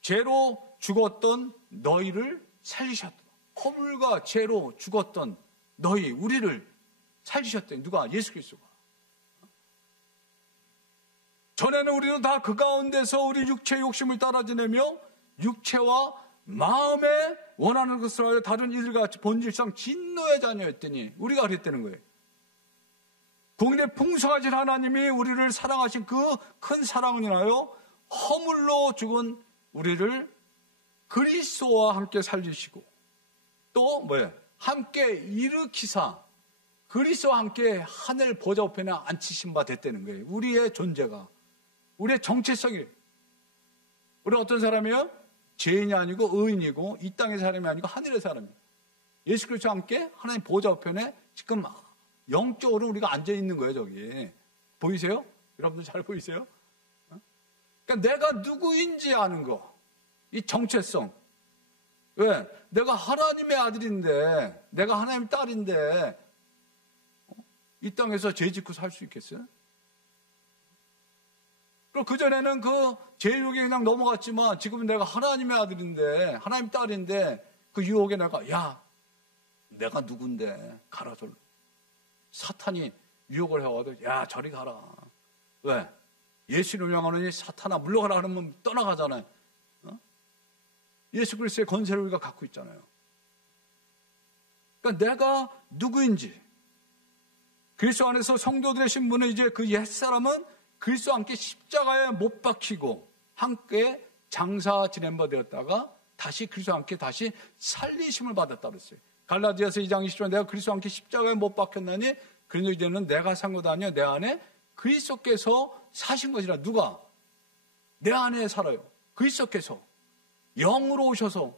죄로 죽었던 너희를 살리셨다. 허물과 죄로 죽었던 너희, 우리를 살리셨대. 누가? 예수 그리스도가. 전에는 우리는 다 그 가운데서 우리 육체의 욕심을 따라 지내며 육체와 마음에 원하는 것을 하여 다른 이들같이 본질상 진노의 자녀였더니 우리가 그랬다는 거예요. 공인의 풍성하신 하나님이 우리를 사랑하신 그 큰 사랑을 인하여 허물로 죽은 우리를 그리스도와 함께 살리시고 또 뭐예요? 함께 일으키사 그리스도와 함께 하늘 보좌 우편에 앉히신 바 됐다는 거예요. 우리의 존재가, 우리의 정체성이. 우리 어떤 사람이에요? 죄인이 아니고 의인이고 이 땅의 사람이 아니고 하늘의 사람이에요. 예수 그리스도와 함께 하나님 보좌 우편에 지금 영적으로 우리가 앉아있는 거예요. 저기 보이세요? 여러분들 잘 보이세요? 그러니까 내가 누구인지 아는 거, 이 정체성. 왜? 내가 하나님의 아들인데, 내가 하나님의 딸인데 이 땅에서 죄 짓고 살 수 있겠어요? 그리고 그전에는 그 죄 유혹에 그냥 넘어갔지만 지금은 내가 하나님의 아들인데, 하나님의 딸인데 그 유혹에 내가 누군데 가라 절로. 사탄이 유혹을 해와도 저리 가라. 왜? 예수를 명하느니 사탄아 물러가라 하면 떠나가잖아요. 예수 그리스도의 권세를 우리가 갖고 있잖아요. 그러니까 내가 누구인지, 그리스도 안에서 성도들의 신분은 이제 그 옛사람은 그리스도와 함께 십자가에 못 박히고 함께 장사 지낸 바 되었다가 다시 그리스도와 함께 다시 살리심을 받았다 그랬어요. 갈라디아서 2장 20절 내가 그리스도와 함께 십자가에 못 박혔나니 그러니 이제는 내가 산 것도 아니요 내 안에 그리스도께서 사신 것이라. 누가? 내 안에 살아요. 그리스도께서 영으로 오셔서,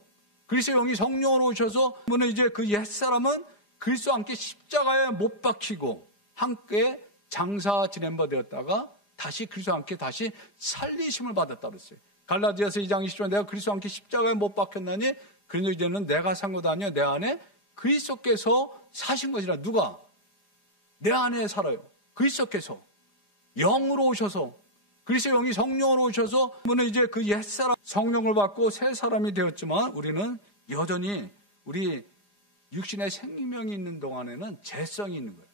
그리스도의 영이 성령으로 오셔서 이제 그 옛사람은 그리스도와 함께 십자가에 못 박히고 함께 장사 지낸 바 되었다가 다시 그리스도와 함께 다시 살리심을 받았다 그랬어요. 갈라디아서 2장 20절 내가 그리스도와 함께 십자가에 못 박혔나니 그러니 이제는 내가 산 것도 아니요 내 안에 그리스도께서 사신 것이라. 누가? 내 안에 살아요. 그리스도께서 영으로 오셔서, 그리스도의 영이 성령으로 오셔서 이제 그 옛사람 성령을 받고 새 사람이 되었지만 우리는 여전히 우리 육신의 생명이 있는 동안에는 죄성이 있는 거예요.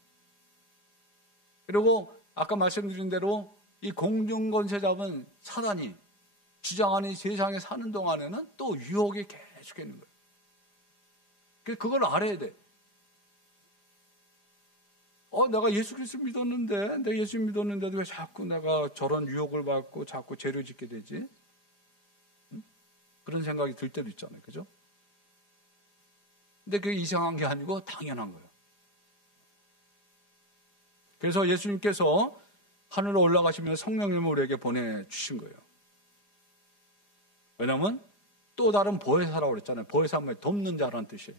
그리고 아까 말씀드린 대로 이 공중권세 잡은 사단이 주장하는 이 세상에 사는 동안에는 또 유혹이 계속 있는 거예요. 그래서 그걸 알아야 돼. 내가 예수 그리스도 믿었는데, 내가 예수 믿었는데도 왜 자꾸 내가 저런 유혹을 받고 자꾸 죄를 짓게 되지? 그런 생각이 들 때도 있잖아요. 그죠? 근데 그게 이상한 게 아니고 당연한 거예요. 그래서 예수님께서 하늘로 올라가시면 성령님을 우리에게 보내주신 거예요. 왜냐하면 또 다른 보혜사라고 그랬잖아요. 보혜사는 돕는 자라는 뜻이에요.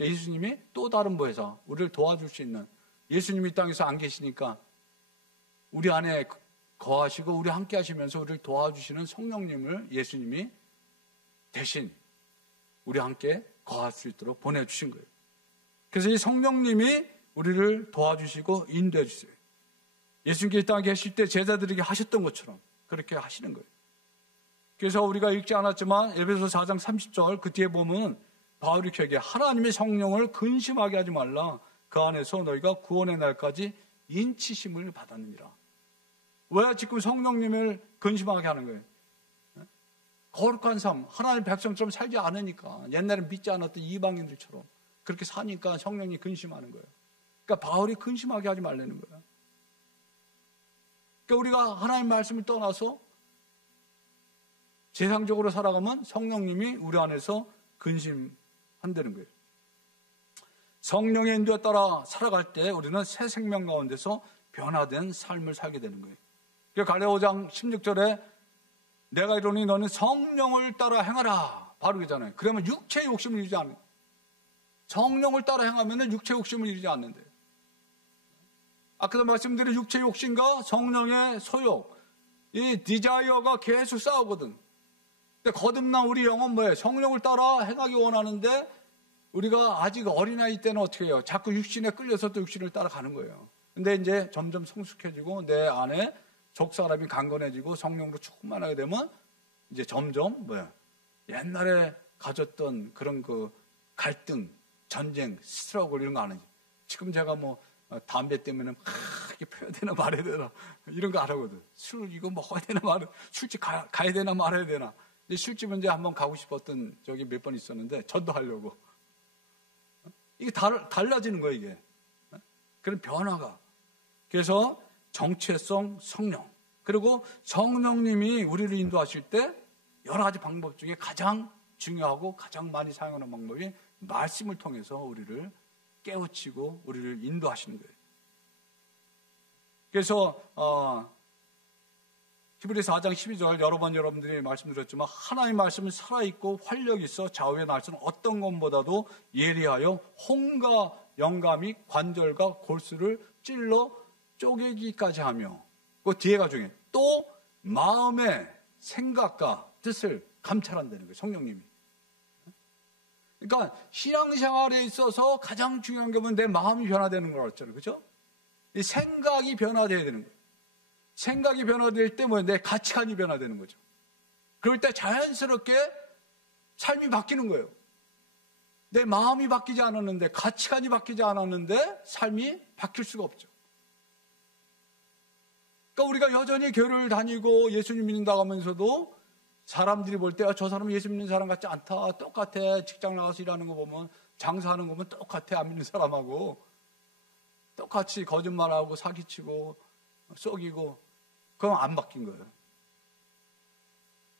예수님이 또 다른 보혜사, 우리를 도와줄 수 있는, 예수님이 이 땅에서 안 계시니까 우리 안에 거하시고 우리 함께 하시면서 우리를 도와주시는 성령님을 예수님이 대신 우리 함께 거할 수 있도록 보내주신 거예요. 그래서 이 성령님이 우리를 도와주시고 인도해 주세요. 예수님께 이 땅에 계실 때 제자들에게 하셨던 것처럼 그렇게 하시는 거예요. 그래서 우리가 읽지 않았지만 에베소 4장 30절 그 뒤에 보면 바울이 이렇게 얘기해요. 하나님의 성령을 근심하게 하지 말라. 그 안에서 너희가 구원의 날까지 인치심을 받았느니라. 왜 지금 성령님을 근심하게 하는 거예요? 거룩한 삶, 하나님의 백성처럼 살지 않으니까, 옛날엔 믿지 않았던 이방인들처럼 그렇게 사니까 성령이 근심하는 거예요. 그러니까 바울이 근심하게 하지 말라는 거예요. 그러니까 우리가 하나님 말씀을 떠나서 세상적으로 살아가면 성령님이 우리 안에서 근심한다는 거예요. 성령의 인도에 따라 살아갈 때 우리는 새 생명 가운데서 변화된 삶을 살게 되는 거예요. 갈라디아 5장 16절에 내가 이러니 너는 성령을 따라 행하라. 바로 그잖아요. 그러면 육체의 욕심을 이루지 않는. 성령을 따라 행하면 육체의 욕심을 이루지 않는데. 아까도 말씀드린 육체의 욕심과 성령의 소욕, 이 디자이어가 계속 싸우거든. 근데 거듭난 우리 영은 뭐예요? 성령을 따라 행하기 원하는데 우리가 아직 어린아이 때는 어떻게 해요? 자꾸 육신에 끌려서 또 육신을 따라가는 거예요. 근데 이제 점점 성숙해지고 내 안에 족사람이 강건해지고 성령으로 충만하게 되면 이제 점점 뭐야? 옛날에 가졌던 그런 그 갈등, 전쟁, 스트러글 이런 거 안 하지. 지금 제가 뭐 담배 때문에 이렇게 펴야 되나 말아야 되나 이런 거 안 하거든. 술 이거 먹어야 되나 술집 가야 되나 말아야 되나. 술집은 이제 한번 가고 싶었던 적이 몇 번 있었는데 저도 하려고. 이게 달라지는 거예요, 이게. 그런 변화가. 그래서 정체성 성령. 그리고 성령님이 우리를 인도하실 때 여러 가지 방법 중에 가장 중요하고 가장 많이 사용하는 방법이 말씀을 통해서 우리를 깨우치고 우리를 인도하시는 거예요. 그래서 히브리서 4장 12절 여러 번 여러분들이 말씀드렸지만 하나님의 말씀은 살아있고 활력이 있어 좌우의 날씨는 어떤 것보다도 예리하여 홍과 영감이 관절과 골수를 찔러 쪼개기까지 하며 그 뒤에가 중요해요. 또 마음의 생각과 뜻을 감찰한다는 거예요. 성령님이. 그러니까 신앙생활에 있어서 가장 중요한 게 뭐냐면 내 마음이 변화되는 거라고 했잖아요. 그렇죠? 이 생각이 변화되어야 되는 거예요. 생각이 변화될 때 뭐예요? 내 가치관이 변화되는 거죠. 그럴 때 자연스럽게 삶이 바뀌는 거예요. 내 마음이 바뀌지 않았는데 가치관이 바뀌지 않았는데 삶이 바뀔 수가 없죠. 그러니까 우리가 여전히 교회를 다니고 예수님 믿는다고 하면서도 사람들이 볼 때 저 사람은 예수 믿는 사람 같지 않다. 똑같아. 직장 나가서 일하는 거 보면 장사하는 거 보면 똑같아. 안 믿는 사람하고 똑같이 거짓말하고 사기치고 속이고 그럼 안 바뀐 거예요.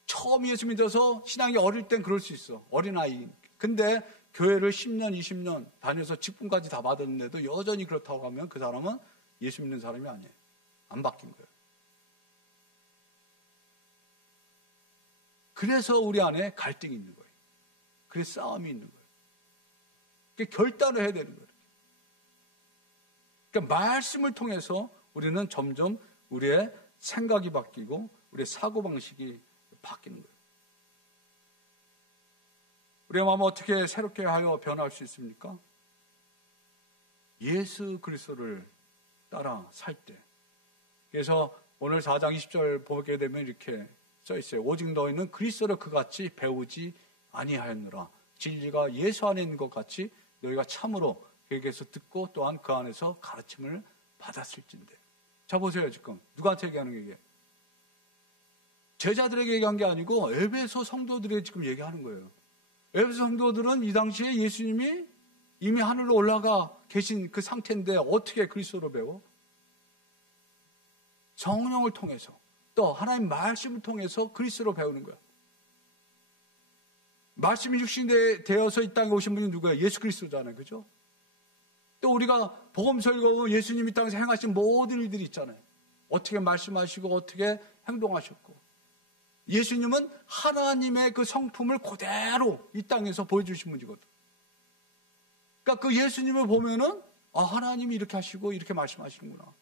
처음 예수 믿어서 신앙이 어릴 땐 그럴 수 있어. 어린아이. 근데 교회를 10년, 20년 다녀서 직분까지 다 받았는데도 여전히 그렇다고 하면 그 사람은 예수 믿는 사람이 아니에요. 안 바뀐 거예요. 그래서 우리 안에 갈등이 있는 거예요. 그래서 싸움이 있는 거예요. 그러니까 결단을 해야 되는 거예요. 그러니까 말씀을 통해서 우리는 점점 우리의 생각이 바뀌고 우리의 사고방식이 바뀌는 거예요. 우리의 마음을 어떻게 새롭게 하여 변화할 수 있습니까? 예수 그리스도를 따라 살 때. 그래서 오늘 4장 20절 보게 되면 이렇게 써 있어요. 오직 너희는 그리스도를 그같이 배우지 아니하였느라. 진리가 예수 안에 있는 것 같이 너희가 참으로 그에게서 듣고 또한 그 안에서 가르침을 받았을진데. 자 보세요. 지금 누구한테 얘기하는 게 이게? 제자들에게 얘기한 게 아니고 에베소 성도들에게 지금 얘기하는 거예요. 에베소 성도들은 이 당시에 예수님이 이미 하늘로 올라가 계신 그 상태인데 어떻게 그리스도로 배워? 성령을 통해서 또 하나님 말씀을 통해서 그리스도로 배우는 거야. 말씀이 육신이 되어서 이 땅에 오신 분이 누구예요? 예수 그리스도잖아요. 그죠? 또 우리가 복음서 읽어보면 예수님이 이 땅에서 행하신 모든 일들이 있잖아요. 어떻게 말씀하시고 어떻게 행동하셨고. 예수님은 하나님의 그 성품을 그대로 이 땅에서 보여주신 분이거든. 그러니까 그 예수님을 보면은 하나님이 이렇게 하시고 이렇게 말씀하시는구나.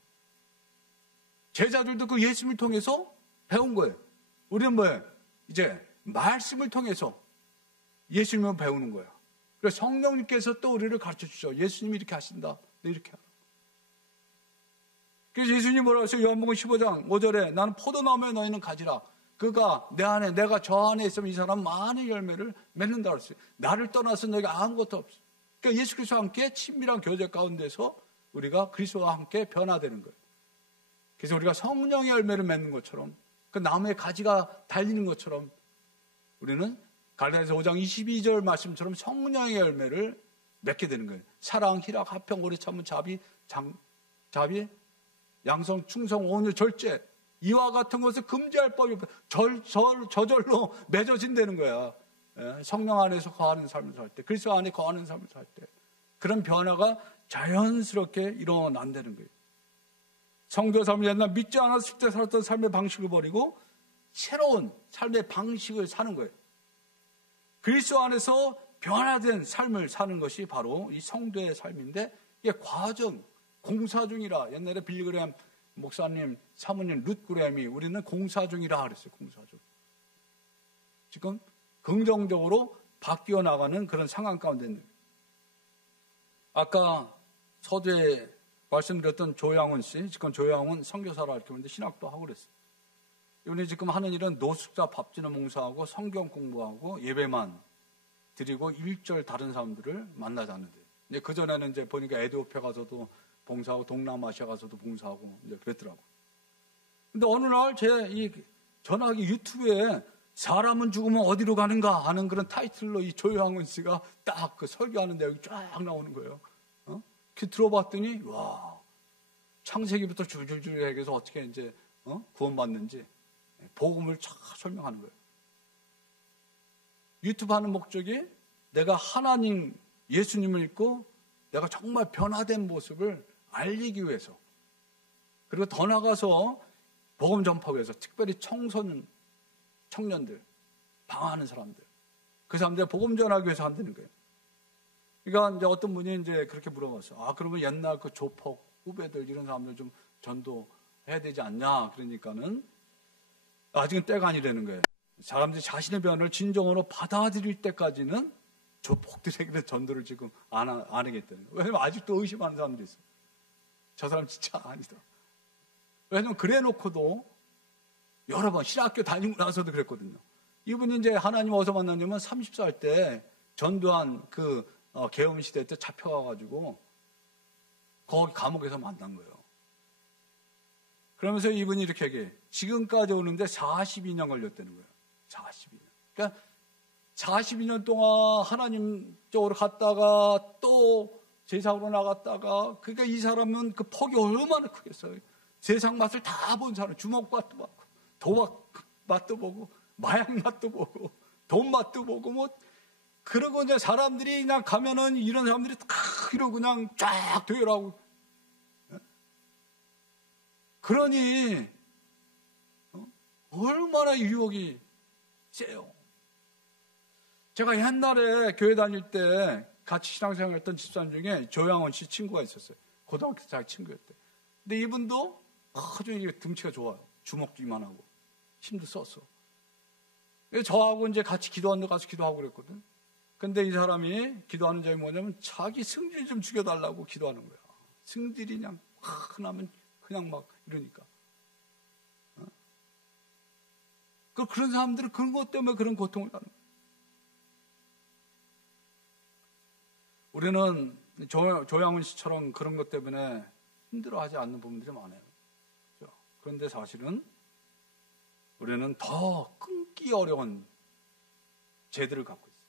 제자들도 그 예수님을 통해서 배운 거예요. 우리는 뭐예요? 이제 말씀을 통해서 예수님을 배우는 거예요. 그래서 성령님께서 또 우리를 가르쳐 주죠. 예수님이 이렇게 하신다. 너 이렇게 하라. 그래서 예수님이 뭐라고 했어요? 요한복음 15장 5절에 나는 포도나무에 너희는 가지라. 그가 내 안에 내가 저 안에 있으면 이 사람 많은 열매를 맺는다고 했어요. 나를 떠나서 너희가 아무것도 없어. 그러니까 예수 그리스도와 함께 친밀한 교제 가운데서 우리가 그리스도와 함께 변화되는 거예요. 그래서 우리가 성령의 열매를 맺는 것처럼 그 나무에 가지가 달리는 것처럼 우리는 갈라디아서 5장 22절 말씀처럼 성령의 열매를 맺게 되는 거예요. 사랑, 희락, 화평, 오래 참음, 자비, 양성, 충성, 온유, 절제 이와 같은 것을 금지할 법이 저절로 맺어진다는 거야. 성령 안에서 거하는 삶을 살 때, 그리스도 안에 거하는 삶을 살 때 그런 변화가 자연스럽게 일어난다는 거예요. 성도 삶이 옛날 믿지 않아서 10대 살았던 삶의 방식을 버리고 새로운 삶의 방식을 사는 거예요. 그리스도 안에서 변화된 삶을 사는 것이 바로 이 성도의 삶인데, 이게 과정, 공사 중이라. 옛날에 빌리그램 목사님, 사모님 룻 그램이 우리는 공사 중이라 그랬어요. 공사 중. 지금 긍정적으로 바뀌어 나가는 그런 상황 가운데 있는 거예요. 아까 서두에 말씀드렸던 조양훈 씨, 지금 조양훈 선교사로 알려는데 신학도 하고 그랬어요. 이분이 지금 하는 일은 노숙자 밥지는 봉사하고 성경 공부하고 예배만 드리고 일절 다른 사람들을 만나지 않는데, 이제 그전에는 이제 보니까 에티오피아 가서도 봉사하고 동남아시아 가서도 봉사하고 이제 그랬더라고요. 근데 어느 날 제 이 전화기 유튜브에 사람은 죽으면 어디로 가는가 하는 그런 타이틀로 이 조양훈 씨가 딱 그 설교하는 내용이 쫙 나오는 거예요. 그 들어봤더니, 와, 창세기부터 줄줄줄 얘기해서 어떻게 이제 구원받는지 복음을 쫙 설명하는 거예요. 유튜브 하는 목적이 내가 하나님, 예수님을 믿고 내가 정말 변화된 모습을 알리기 위해서, 그리고 더 나가서 복음 전파하기 위해서, 특별히 청년들, 방황하는 사람들, 그 사람들 복음 전하기 위해서 한다는 거예요. 그러니까 이제 어떤 분이 이제 그렇게 물어봤어요. 아, 그러면 옛날 그 조폭 후배들 이런 사람들 좀 전도해야 되지 않냐? 그러니까는 아직은 때가 아니라는 거예요. 사람들이 자신의 변화를 진정으로 받아들일 때까지는 조폭들에게 전도를 지금 안 하겠다는 거예요. 왜냐면 아직도 의심하는 사람들이 있어요. 저 사람 진짜 아니다. 왜냐면 그래 놓고도 여러 번 신학교 다니고 나서도 그랬거든요. 이분이 이제 하나님 어디서 만났냐면 30살 때 전두환 그 계엄 시대 때 잡혀가가지고 거기 감옥에서 만난 거예요. 그러면서 이분이 이렇게 얘기해. 지금까지 오는데 42년 걸렸다는 거예요. 42년. 그러니까 42년 동안 하나님 쪽으로 갔다가 또 세상으로 나갔다가, 그러니까 이 사람은 그 폭이 얼마나 크겠어요. 세상 맛을 다 본 사람, 주먹 맛도 봤고, 도박 맛도 보고, 마약 맛도 보고, 돈 맛도 보고, 뭐, 그러고 이제 사람들이 그냥 가면은 이런 사람들이 탁 이러고 그냥 쫙 되라고. 그러니, 얼마나 유혹이 세요. 제가 옛날에 교회 다닐 때 같이 신앙생활 했던 집사님 중에 조양원 씨 친구가 있었어요. 고등학교 때 자기 친구였대. 근데 이분도 아주 등치가 좋아요. 주먹도 이만하고. 힘도 썼어. 저하고 이제 같이 기도하는데 가서 기도하고 그랬거든. 근데 이 사람이 기도하는 점이 뭐냐면 자기 승질 좀 죽여달라고 기도하는 거야. 승질이 그냥 확 나면 그냥 막 이러니까. 그런 사람들은 그런 것 때문에 그런 고통을 받는 거야. 우리는 조양훈 씨처럼 그런 것 때문에 힘들어하지 않는 부분들이 많아요. 그런데 사실은 우리는 더 끊기 어려운 죄들을 갖고 있어요.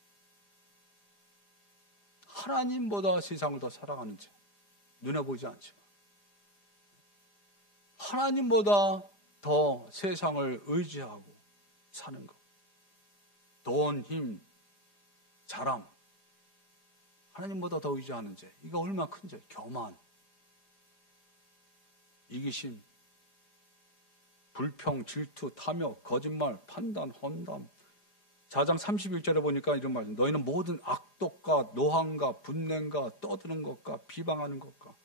하나님보다 세상을 더 사랑하는 죄. 눈에 보이지 않지만. 하나님보다 더 세상을 의지하고 사는 것. 돈, 힘, 자랑. 하나님보다 더 의지하는 죄. 이거 얼마나 큰 죄. 교만, 이기심, 불평, 질투, 탐욕, 거짓말, 판단, 헌담. 4장 31절에 보니까 이런 말씀. 너희는 모든 악독과 노함과 분냄과 떠드는 것과 비방하는 것과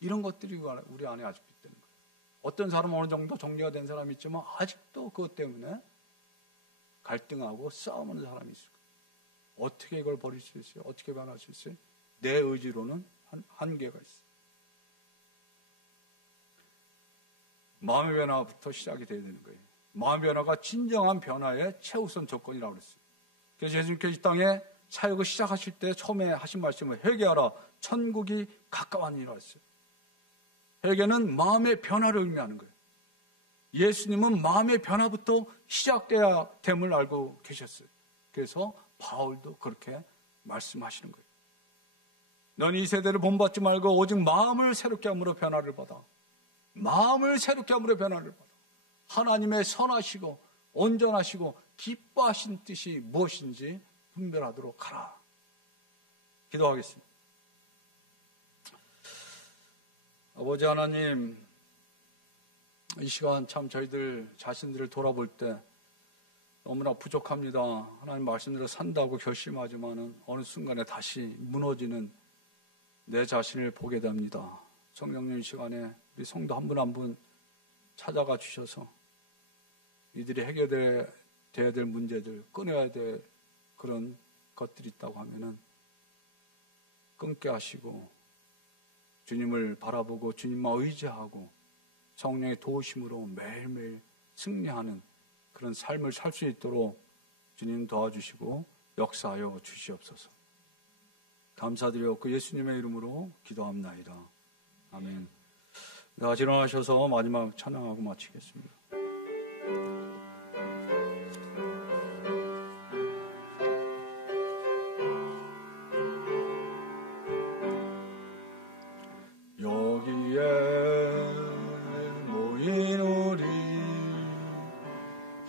이런 것들이 우리 안에 아직도 있다는 거예요. 어떤 사람은 어느 정도 정리가 된 사람이 있지만 아직도 그것 때문에 갈등하고 싸우는 사람이 있을 거예요. 어떻게 이걸 버릴 수 있어요? 어떻게 변할 수 있어요? 내 의지로는 한계가 있어요. 마음의 변화부터 시작이 돼야 되는 거예요. 마음의 변화가 진정한 변화의 최우선 조건이라고 그랬어요. 그래서 예수님께서 이 땅에 사역을 시작하실 때 처음에 하신 말씀은 회개하라, 천국이 가까웠니라 했어요. 회개는 마음의 변화를 의미하는 거예요. 예수님은 마음의 변화부터 시작돼야 됨을 알고 계셨어요. 그래서 바울도 그렇게 말씀하시는 거예요. 너는 이 세대를 본받지 말고 오직 마음을 새롭게 함으로 변화를 받아. 마음을 새롭게 함으로 변화를 받아. 하나님의 선하시고 온전하시고 기뻐하신 뜻이 무엇인지 분별하도록 하라. 기도하겠습니다. 아버지 하나님, 이 시간 참 저희들 자신들을 돌아볼 때 너무나 부족합니다. 하나님 말씀대로 산다고 결심하지만은 어느 순간에 다시 무너지는 내 자신을 보게 됩니다. 성령님 이 시간에 우리 성도 한 분 한 분 찾아가 주셔서 이들이 해결돼야 될 문제들, 끊어야 될 그런 것들이 있다고 하면은 끊게 하시고 주님을 바라보고 주님만 의지하고 성령의 도우심으로 매일매일 승리하는 그런 삶을 살 수 있도록 주님 도와주시고 역사하여 주시옵소서. 감사드리옵고 예수님의 이름으로 기도합나이다. 아멘. 다 일어나셔서 마지막 찬양하고 마치겠습니다. 여기에 모인 우리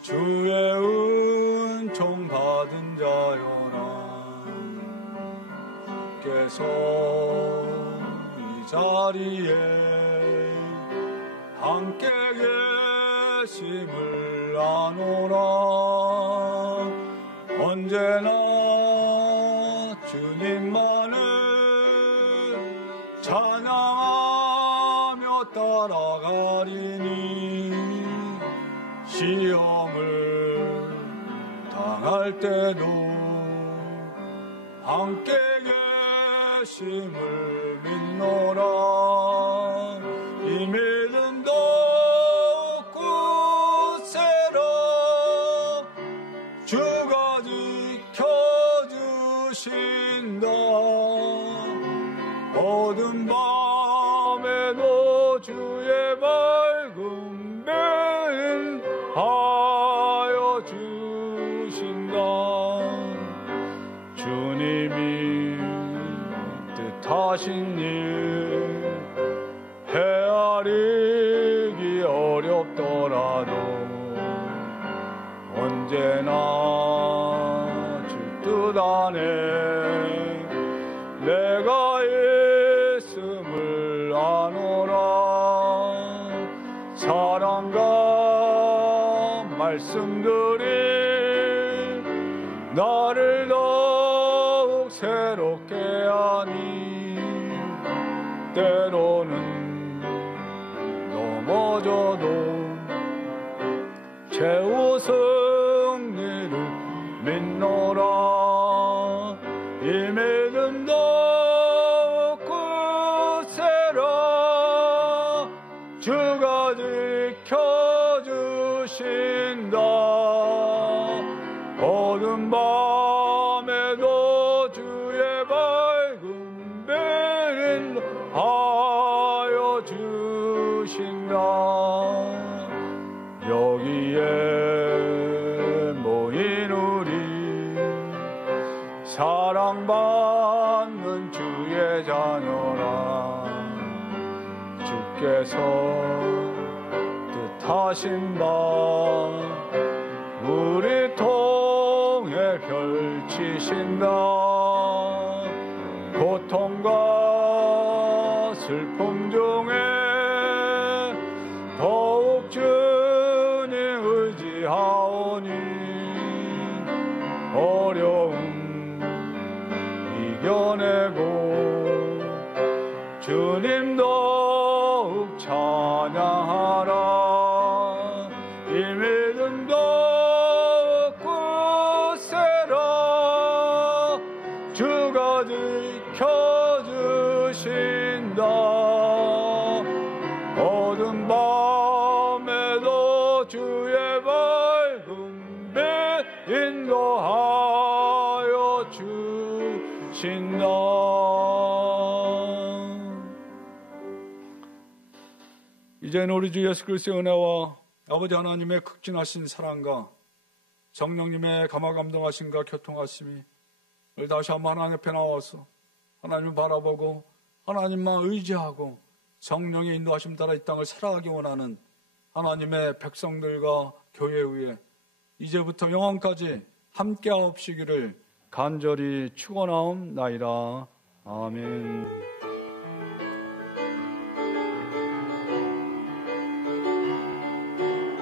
주의 은총 받은 자여라. 주께서 이 자리에 함께 계심을 아노라. 언제나 주님만을 찬양하며 따라가리니 시험을 당할 때도 함께 계심을 믿노라. 이 믿음도 굳세라. 주가 지켜주신다. 어두운 밤에도 주의 밝음 하여 주신다. 주님이 뜻하신 일 헤아리기 어렵더라도 언제나 주 뜻 안에 내가 있음을 아노라. 사랑과 말씀들이 나를 더욱 새롭게 하니 때로는 넘어져도 최후 승리를 믿노라. 이 믿음도 굳세라. 주가 지켜주신다. 어두운 밤에도 주의 밝은 빛 하여 주신다. 여기에 모인 우리 사랑받는 주의 자녀라. 주께서 뜻하신 바 우리 통해 펼치신다. 고통과 슬픔 중에 더욱 주님 의지하오니 어려움 이겨내고 주님 더욱 찬양하라. 이 믿음도 굳세라. 주가 지켜주신다. 어두운 밤에도 주의 밝은 빛 인도하여 주신다. 이제는 우리 주 예수 그리스도의 은혜와 아버지 하나님의 극진하신 사랑과 성령님의 감화감동하심과 교통하심이 우리 다시 한번 하나님 앞에 나와서 하나님을 바라보고 하나님만 의지하고 성령의 인도하심 따라 이 땅을 살아가기 원하는 하나님의 백성들과 교회 위에 이제부터 영원까지 함께하옵시기를 간절히 축원하옵나이다. 아멘.